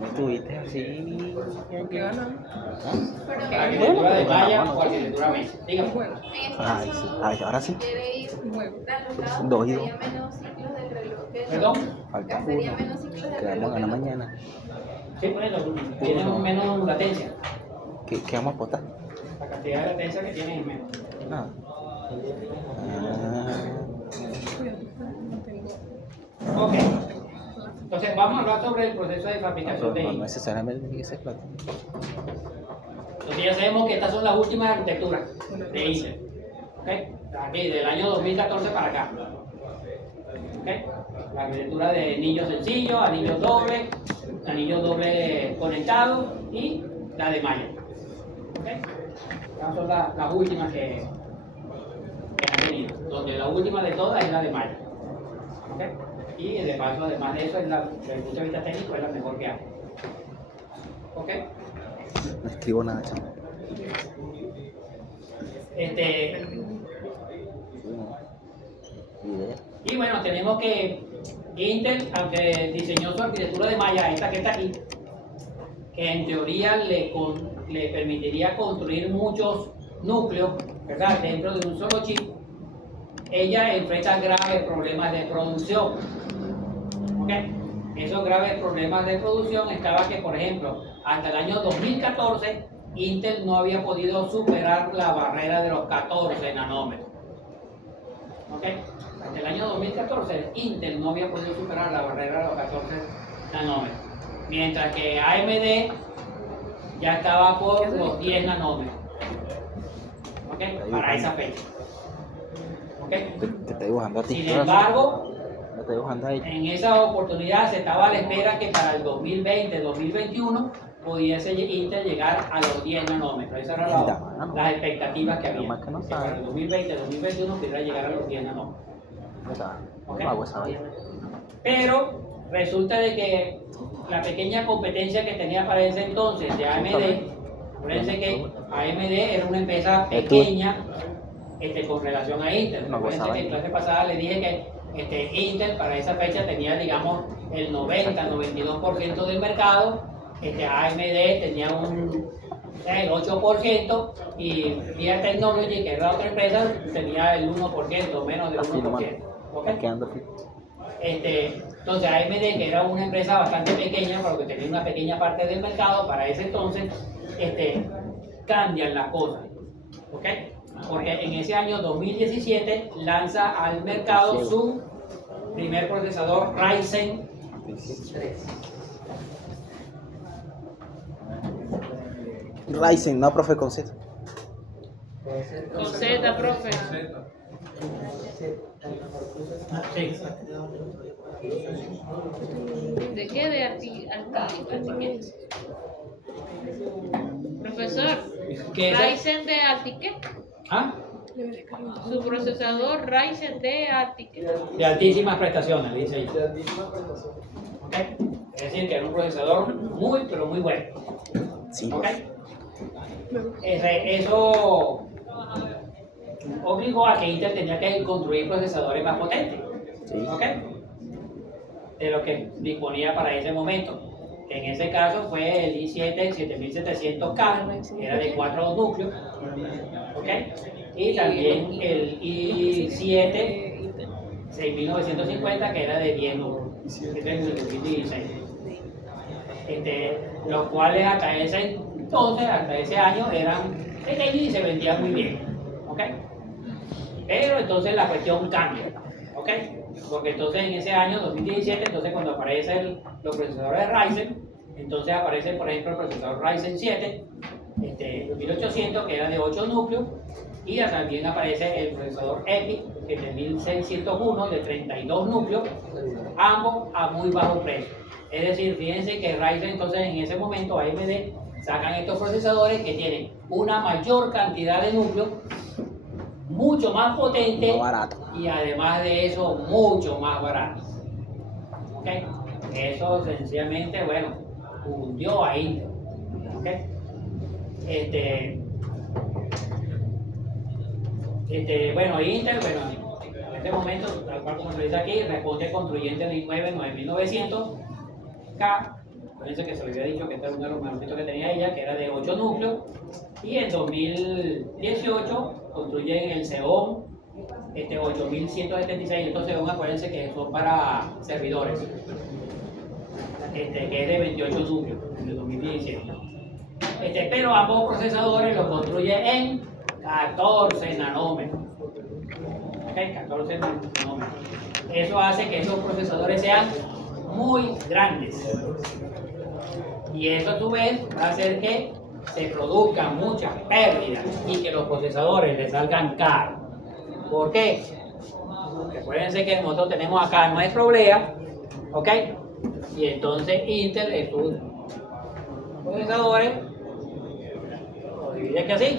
Tú estuviste así. ¿Qué ganó? La arquitectura de malla o arquitectura mesh. Dígame. En este Ay, caso, sí. Ay, ahora sí. quiere ir a los lados, 2 y 2. menos ciclos del reloj. porque ¿Perdón? Falta gastaría uno. menos ciclos de Quedamos reloj. en la mañana. Sí, por eso, tienen menos latencia. ¿Qué vamos a apostar? La cantidad de latencia que tienen es menos. Nada. Ok. Entonces, vamos a hablar sobre el proceso de fabricación de No Intel. necesariamente tiene que ser plata. Entonces ya sabemos que estas son las últimas arquitecturas de Intel. ¿Ok? Aquí, del año 2014 para acá. ¿Ok? La arquitectura de anillos sencillos, anillos doble conectados y la de malla. ¿Ok? Estas son las últimas que han tenido. Donde la última de todas es la de malla. ¿Ok? Y de paso, además de eso, desde el punto de vista técnico, es la mejor que hay. ¿Ok? No escribo nada, chaval. Idea. Y bueno, tenemos que Intel, aunque diseñó su arquitectura de malla, esta que está aquí, que en teoría le permitiría construir muchos núcleos, ¿verdad?, dentro de un solo chip, ella enfrenta graves problemas de producción. ¿Ok? Esos graves problemas de producción estaban que, por ejemplo, hasta el año 2014, Intel no había podido superar la barrera de los 14 nanómetros. ¿Ok? Hasta el año 2014, Intel no había podido superar la barrera de los 14 nanómetros. Mientras que AMD ya estaba por los 10 nanómetros. ¿Ok? Para esa fecha. ¿Ok? Te estoy dibujando a ti. Sin embargo, Me estoy dibujando a ella. en esa oportunidad se estaba a la espera que para el 2020-2021 pudiese Intel llegar a los 10 nanómetros. Esas eran las expectativas que había. Más que no Que para el 2020-2021 pudiera llegar a los 10 nanómetros. O sea, Ok. no hago esa vaina. Pero resulta de que la pequeña competencia que tenía para ese entonces de AMD, acuérdense que AMD era una empresa pequeña con relación a Intel. No Acuérdense gozaba que en ahí. clase pasada les dije que Intel para esa fecha tenía, digamos, el 90-92% del mercado, AMD tenía un 8% y VIA Technology, que era otra empresa, tenía el 1%, menos del Así nomás. 1%. ¿Ok? Está quedando así. Entonces AMD, que era una empresa bastante pequeña, pero que tenía una pequeña parte del mercado, para ese entonces cambian las cosas. ¿Ok? Porque en ese año 2017 lanza al mercado su primer procesador Ryzen 3. Ryzen, no, profe, con Z. Con Z, profe. Sí. ¿De qué? De Profesor, ¿Qué es? Ryzen de Artique. ¿Ah? Su procesador Ryzen de Artique. De altísimas prestaciones, dice ahí. De altísimas prestaciones. ¿Ok? Es decir, que era un procesador muy, pero muy bueno. Sí. ¿Ok? Eso obligó a que Intel tenía que construir procesadores más potentes. Sí. ¿Ok? De lo que disponía para ese momento. En ese caso fue el i7 7700K, que era de 4 núcleos. ¿Ok? Y también el i7 6950, que era de 10 núcleos. Este es el 2016. Los cuales hasta ese entonces, hasta ese año, eran pequeños y se vendían muy bien. ¿Ok? Pero entonces la cuestión cambia. ¿Ok? Porque entonces en ese año 2017, entonces cuando aparecen los procesadores Ryzen, entonces aparece por ejemplo el procesador Ryzen 7 1800, que era de 8 núcleos, y también aparece el procesador EPIC, que es de 1601, de 32 núcleos, ambos a muy bajo precio. Es decir, fíjense que Ryzen entonces en ese momento, AMD, sacan estos procesadores que tienen una mayor cantidad de núcleos, mucho más potente, Más barato. y además de eso, mucho más barato. ¿Ok? Eso sencillamente, bueno, hundió a Intel. ¿Ok? Bueno, Intel, en este momento, tal cual como se dice aquí, responde construyendo el i9 9900K. Acuérdense que se le había dicho que este era uno de los mejorcitos que tenía ella, que era de 8 núcleos. Y en 2018 construyen el Xeon 8176, entonces acuérdense que son para servidores, que es de 28 núcleos, de 2017. Pero ambos procesadores los construye en 14 nanómetros. ¿Okay? 14 nanómetros. Eso hace que esos procesadores sean muy grandes. Y eso a su vez va a hacer que se produzcan muchas pérdidas y que los procesadores les salgan caros. ¿Por qué? Recuérdense que nosotros tenemos acá nuestro oblea, ¿ok? Y entonces Intel es sus procesadores, lo divide aquí así.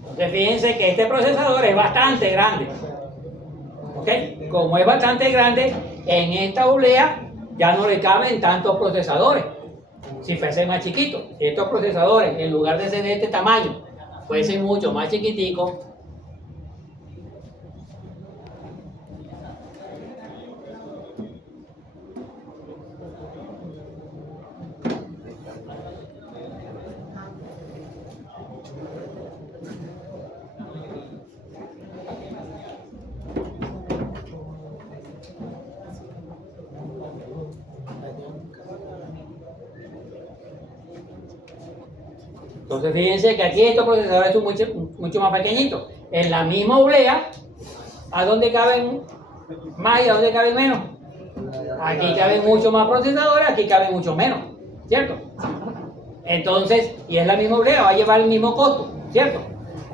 Entonces fíjense que este procesador es bastante grande. ¿Ok? Como es bastante grande, en esta oblea ya no le caben tantos procesadores. Si fuese más chiquito, si estos procesadores, en lugar de ser de este tamaño, fuesen mucho más chiquiticos, entonces fíjense que aquí estos procesadores son mucho más pequeñitos. En la misma oblea, ¿a dónde caben más y a dónde caben menos? Aquí caben mucho más procesadores, aquí caben mucho menos, ¿cierto? Entonces, y es la misma oblea, va a llevar el mismo costo, ¿cierto?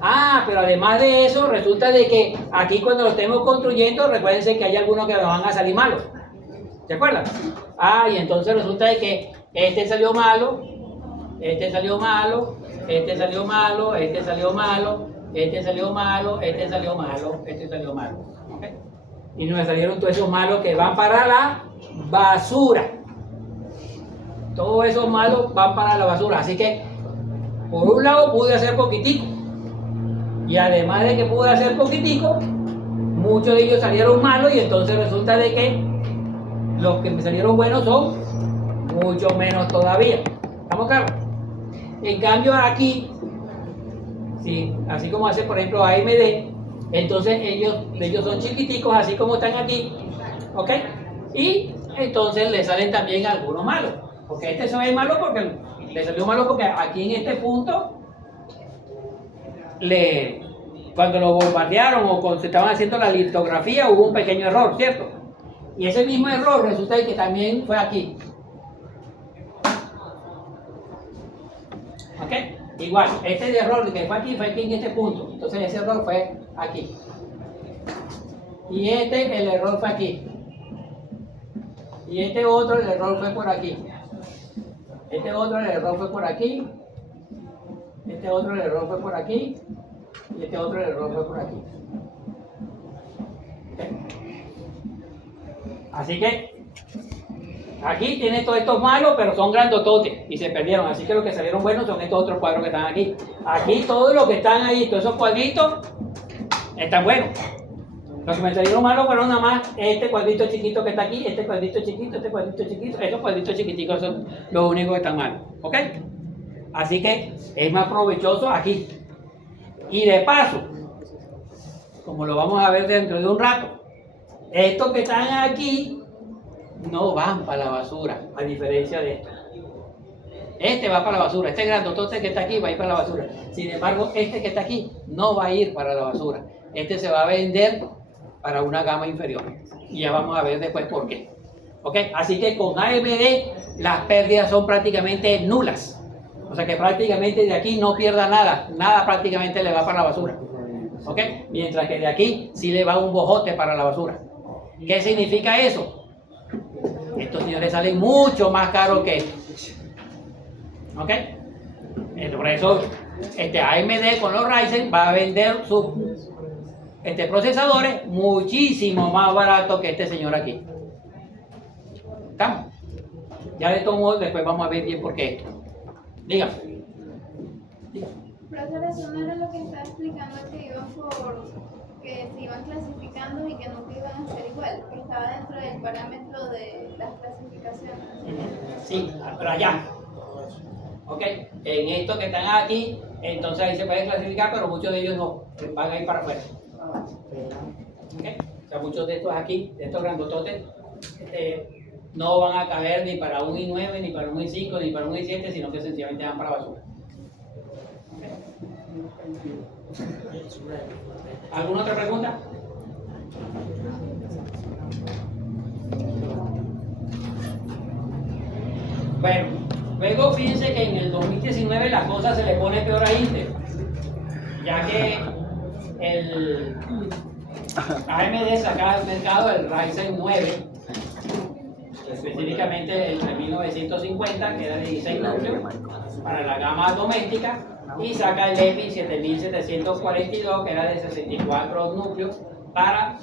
Ah, pero además de eso, resulta de que aquí cuando lo estemos construyendo, recuérdense que hay algunos que nos van a salir malos. ¿Se acuerdan? Ah, y entonces resulta de que este salió malo, este salió malo, este salió malo, este salió malo, este salió malo, este salió malo, este salió malo. ¿Okay? Y nos salieron todos esos malos que van para la basura. Todos esos malos van para la basura. Así que, por un lado pude hacer poquitico. Y además de que pude hacer poquitico, muchos de ellos salieron malos y entonces resulta de que los que me salieron buenos son mucho menos todavía. ¿Estamos claros? En cambio aquí, sí, así como hace por ejemplo AMD, entonces ellos son chiquiticos así como están aquí, ¿ok? Y entonces le salen también algunos malos, porque este se ve malo porque le salió malo porque aquí en este punto, cuando lo bombardearon o cuando se estaban haciendo la litografía hubo un pequeño error, ¿cierto? Y ese mismo error resulta que también fue aquí. ¿Ok? Igual, este error que fue aquí en este punto. Entonces ese error fue aquí. Y el error fue aquí. Y el error fue por aquí. El error fue por aquí. El error fue por aquí. Y el error fue por aquí. ¿Okay? Así que aquí tiene todos estos malos, pero son grandototes y se perdieron. Así que los que salieron buenos son estos otros cuadros que están aquí. Aquí todos los que están ahí, todos esos cuadritos, están buenos. Los que me salieron malos fueron nada más este cuadrito chiquito que está aquí, este cuadrito chiquito, este cuadrito chiquito. Estos cuadritos chiquiticos son los únicos que están malos. ¿Ok? Así que es más provechoso aquí. Y de paso, como lo vamos a ver dentro de un rato, estos que están aquí no van para la basura, a diferencia de esto. Este va para la basura, este grandotote que está aquí va a ir para la basura. Sin embargo, este que está aquí no va a ir para la basura. Este se va a vender para una gama inferior. Y ya vamos a ver después por qué. ¿Ok? Así que con AMD las pérdidas son prácticamente nulas. O sea que prácticamente de aquí no pierda nada. Nada prácticamente le va para la basura. ¿Ok? Mientras que de aquí sí le va un bojote para la basura. ¿Qué significa eso? Estos señores salen mucho más caros que estos. ¿Ok? Por eso AMD con los Ryzen va a vender sus procesadores muchísimo más baratos que este señor aquí. ¿Estamos? Ya de todos modos después vamos a ver bien por qué esto. Dígame. Profesor, eso no era lo que estaba explicando que iban que se iban clasificando y que nunca iban a ser igual, que estaba dentro del parámetro de las clasificaciones. Sí, pero allá. Ok, en estos que están aquí, entonces ahí se pueden clasificar, pero muchos de ellos no, van a ir para afuera. Okay. O sea, muchos de estos aquí, de estos grandototes, no van a caber ni para un I9, ni para un I5, ni para un I7, sino que sencillamente van para basura. ¿Alguna otra pregunta? Bueno, luego fíjense que en el 2019 la cosa se le pone peor a Intel, ya que el AMD sacaba al mercado el Ryzen 9, específicamente el 3950, que era de 16 núcleos, para la gama doméstica, y saca el EPI 7742, que era de 64 núcleos, para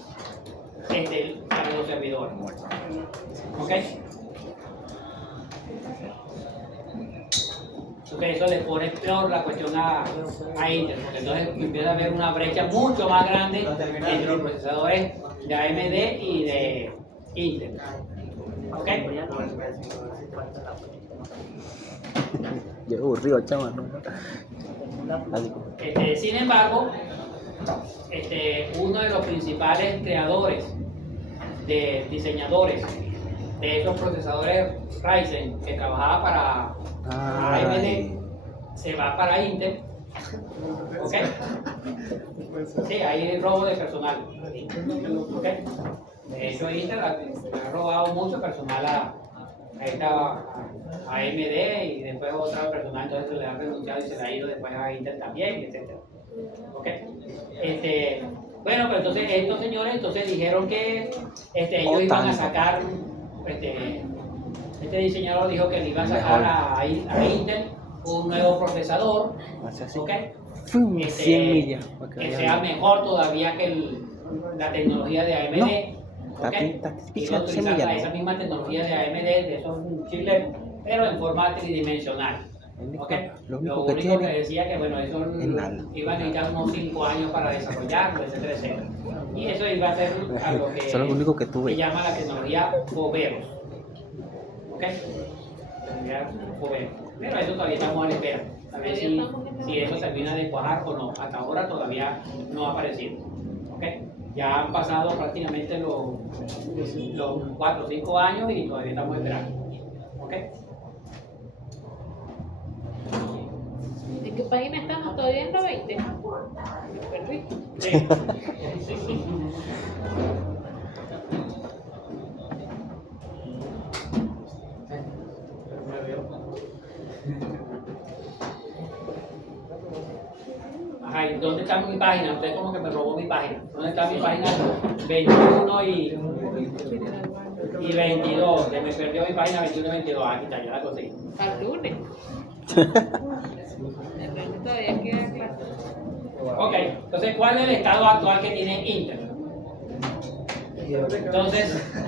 los servidores. ¿Ok? Entonces eso le pone peor la cuestión a Intel, porque entonces empieza a haber una brecha mucho más grande entre los procesadores de AMD y de Intel. ¿Ok? Yo aburrido, chaval, ¿no? Sin embargo, uno de los principales creadores, diseñadores de esos procesadores Ryzen que trabajaba para AMD, se va para Intel. ¿Ok? Sí, hay robo de personal. ¿Ok? De hecho, Intel ha robado mucho personal a AMD y después otra personal, entonces se le ha renunciado y se le ha ido después a Intel también, etc. ¿Ok? Bueno, pero entonces estos señores dijeron que ellos iban a sacar, este diseñador dijo que le iba a sacar a Intel un nuevo procesador, ¿ok? 100 millas. Que sea mejor todavía que la tecnología de AMD. ¿Okay? Y va a utilizar esa misma tecnología de AMD, de esos chips, pero en forma tridimensional. ¿Okay? Lo único que decía que bueno, eso iba a necesitar unos 5 años para desarrollarlo, etcétera, etcétera. Y eso iba a ser a lo que se llama la tecnología Foveros. ¿Ok? Tecnología Foveros. Pero eso todavía estamos a la espera. A ver si eso termina de cuajar o no. Hasta ahora todavía no ha aparecido. ¿Ok? Ya han pasado prácticamente los 4 o 5 años y todavía estamos esperando. ¿Ok? ¿En qué página estamos? ¿Todavía en la 20? Me perdí. Sí. Sí. Ajá, ¿y dónde está mi página? Usted como que me robó mi página. ¿Dónde está mi página? 21 y 22. Se me perdió mi página 21 y 22. Aquí está, ya la conseguí. Al lunes. El lunes todavía queda claro. Ok, entonces, ¿cuál es el estado actual que tiene Intel? Entonces,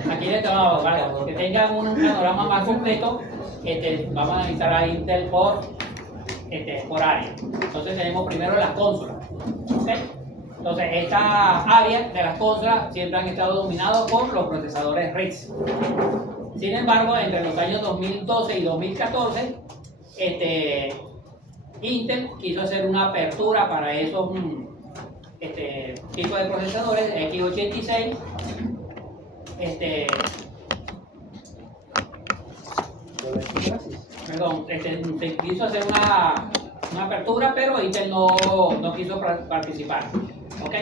aquí le tomamos, para que tengan un panorama más completo, vamos a analizar a Intel por área. Entonces tenemos primero las consolas. ¿Okay? Entonces esta área de las consolas siempre han estado dominadas por los procesadores RISC. Sin embargo, entre los años 2012 y 2014, Intel quiso hacer una apertura para esos tipos de procesadores x86. Perdón, se quiso hacer una apertura, pero Intel no quiso participar. ¿Ok?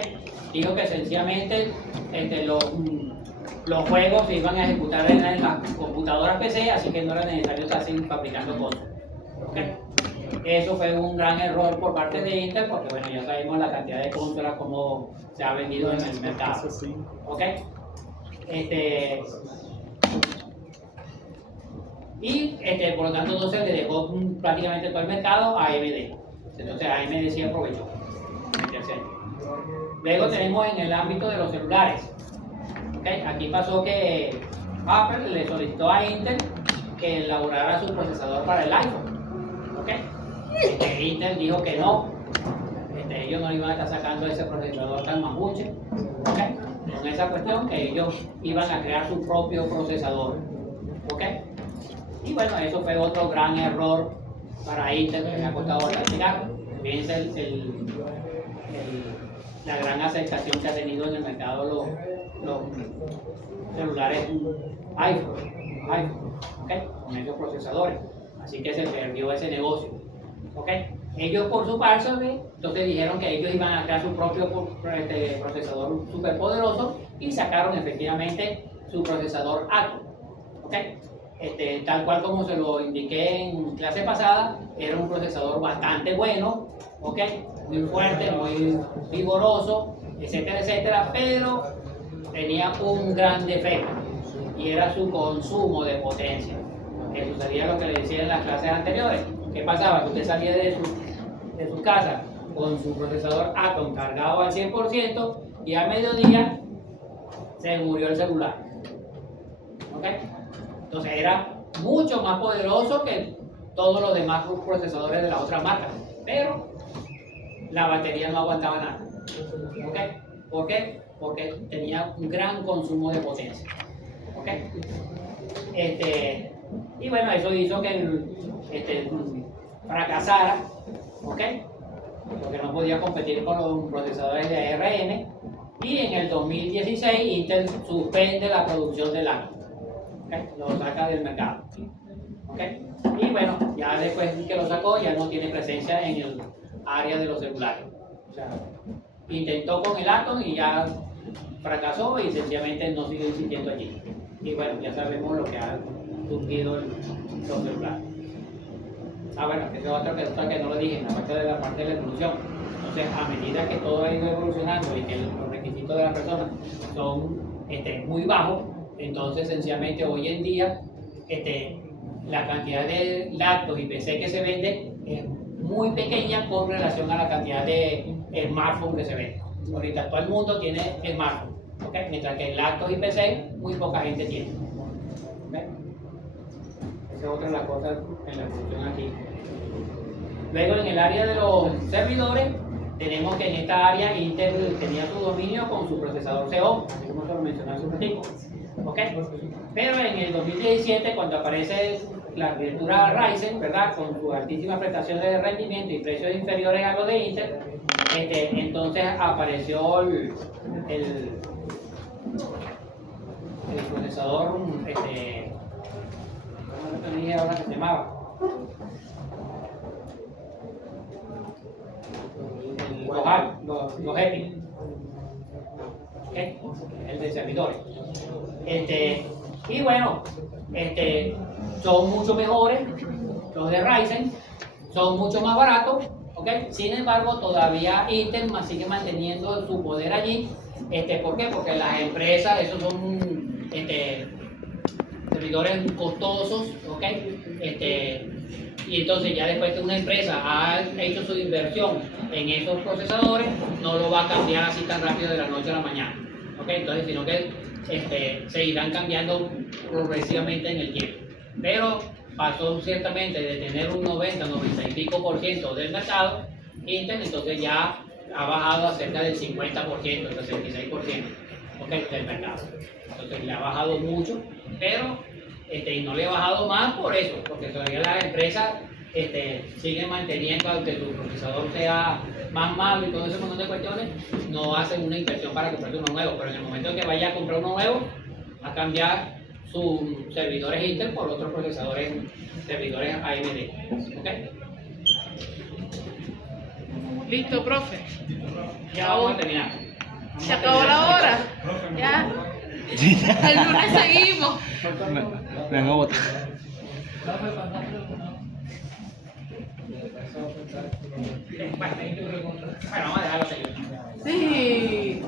Dijo que sencillamente los juegos se iban a ejecutar en las computadoras PC, así que no era necesario estar fabricando cosas. ¿Ok? Eso fue un gran error por parte de Intel, porque bueno, ya sabemos la cantidad de consolas como se ha vendido en el mercado. ¿Ok? Y por lo tanto entonces le dejó prácticamente todo el mercado a AMD. Entonces AMD sí aprovechó. Luego tenemos en el ámbito de los celulares. ¿Okay? Aquí pasó que Apple le solicitó a Intel que elaborara su procesador para el iPhone. ¿Okay? Intel dijo que no. que ellos no iban a estar sacando ese procesador tan mapuche, ¿ok? Con esa cuestión que ellos iban a crear su propio procesador, ¿ok? Y bueno, eso fue otro gran error para Intel que me ha costado practicar. Fíjense la gran aceptación que ha tenido en el mercado los celulares iPhone, ¿ok? Con esos procesadores. Así que se perdió ese negocio, ¿ok? Ellos por su parte, entonces dijeron que ellos iban a crear su propio procesador superpoderoso y sacaron efectivamente su procesador Atom, ¿ok? Tal cual como se lo indiqué en clase pasada, era un procesador bastante bueno, ¿ok? Muy fuerte, muy vigoroso, etcétera, etcétera, pero tenía un gran defecto y era su consumo de potencia. Que sucedía lo que le decía en las clases anteriores. ¿Qué pasaba? Que usted salía de su casa con su procesador Atom cargado al 100% y a mediodía se murió el celular. ¿Ok? Entonces era mucho más poderoso que todos los demás procesadores de las otras marcas, pero la batería no aguantaba nada. ¿Ok? ¿Por qué? Porque tenía un gran consumo de potencia. ¿Ok? Y bueno, eso hizo que fracasara, ¿ok? Porque no podía competir con los procesadores de ARM. Y en el 2016 Intel suspende la producción del Atom, ¿okay? Lo saca del mercado, ¿okay? Y bueno, ya después que lo sacó ya no tiene presencia en el área de los celulares. O sea, intentó con el Atom y ya fracasó y sencillamente no sigue insistiendo allí. Y bueno, ya sabemos lo que ha surgido los celulares. Bueno, que es otro que no lo dije, en la parte de la evolución. Entonces, a medida que todo ha ido evolucionando y que los requisitos de la persona son muy bajos, entonces sencillamente hoy en día la cantidad de laptops y PC que se vende es muy pequeña con relación a la cantidad de smartphones que se venden. Ahorita todo el mundo tiene smartphone, ¿okay? Mientras que laptops y PC muy poca gente tiene. ¿Okay? Esa es otra de las cosas en la evolución aquí. Luego en el área de los servidores, tenemos que en esta área Intel tenía su dominio con su procesador Xeon, así como se lo mencioné hace un ratito. ¿Okay? Pero en el 2017, cuando aparece la arquitectura Ryzen, ¿verdad? Con sus altísimas prestaciones de rendimiento y precios inferiores a los de Intel, entonces apareció el procesador, ¿cómo te dije ahora que se llamaba? Los EPI, ¿okay? El de servidores. Y bueno, son mucho mejores los de Ryzen, son mucho más baratos, ¿okay? Sin embargo, todavía Intel sigue manteniendo su poder allí. ¿Por qué? Porque las empresas, esos son servidores costosos, ¿okay? Y entonces ya después que una empresa ha hecho su inversión en esos procesadores, no lo va a cambiar así tan rápido de la noche a la mañana, ¿okay? Entonces, sino que se irán cambiando progresivamente en el tiempo. Pero pasó ciertamente de tener un 90, 90 y pico % del mercado, Intel entonces ya ha bajado a cerca del 50%, el 66%, ¿okay? Del mercado. Entonces le ha bajado mucho, pero y no le ha bajado más por eso, porque todavía las empresas siguen manteniendo, aunque su procesador sea más malo y todo ese montón de cuestiones, no hacen una inversión para comprarse uno nuevo, pero en el momento en que vaya a comprar uno nuevo, va a cambiar sus servidores Intel por otros servidores AMD. ¿Okay? Listo, profe. Ya vamos a terminar. Se acabó la hora. Ya. El lunes seguimos. Me van a botar. Bueno, vamos a dejarlo seguir. Sí.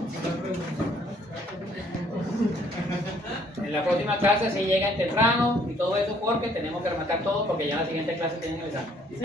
En la próxima clase se llega temprano y todo eso porque tenemos que rematar todo porque ya en la siguiente clase tienen el examen. Sí.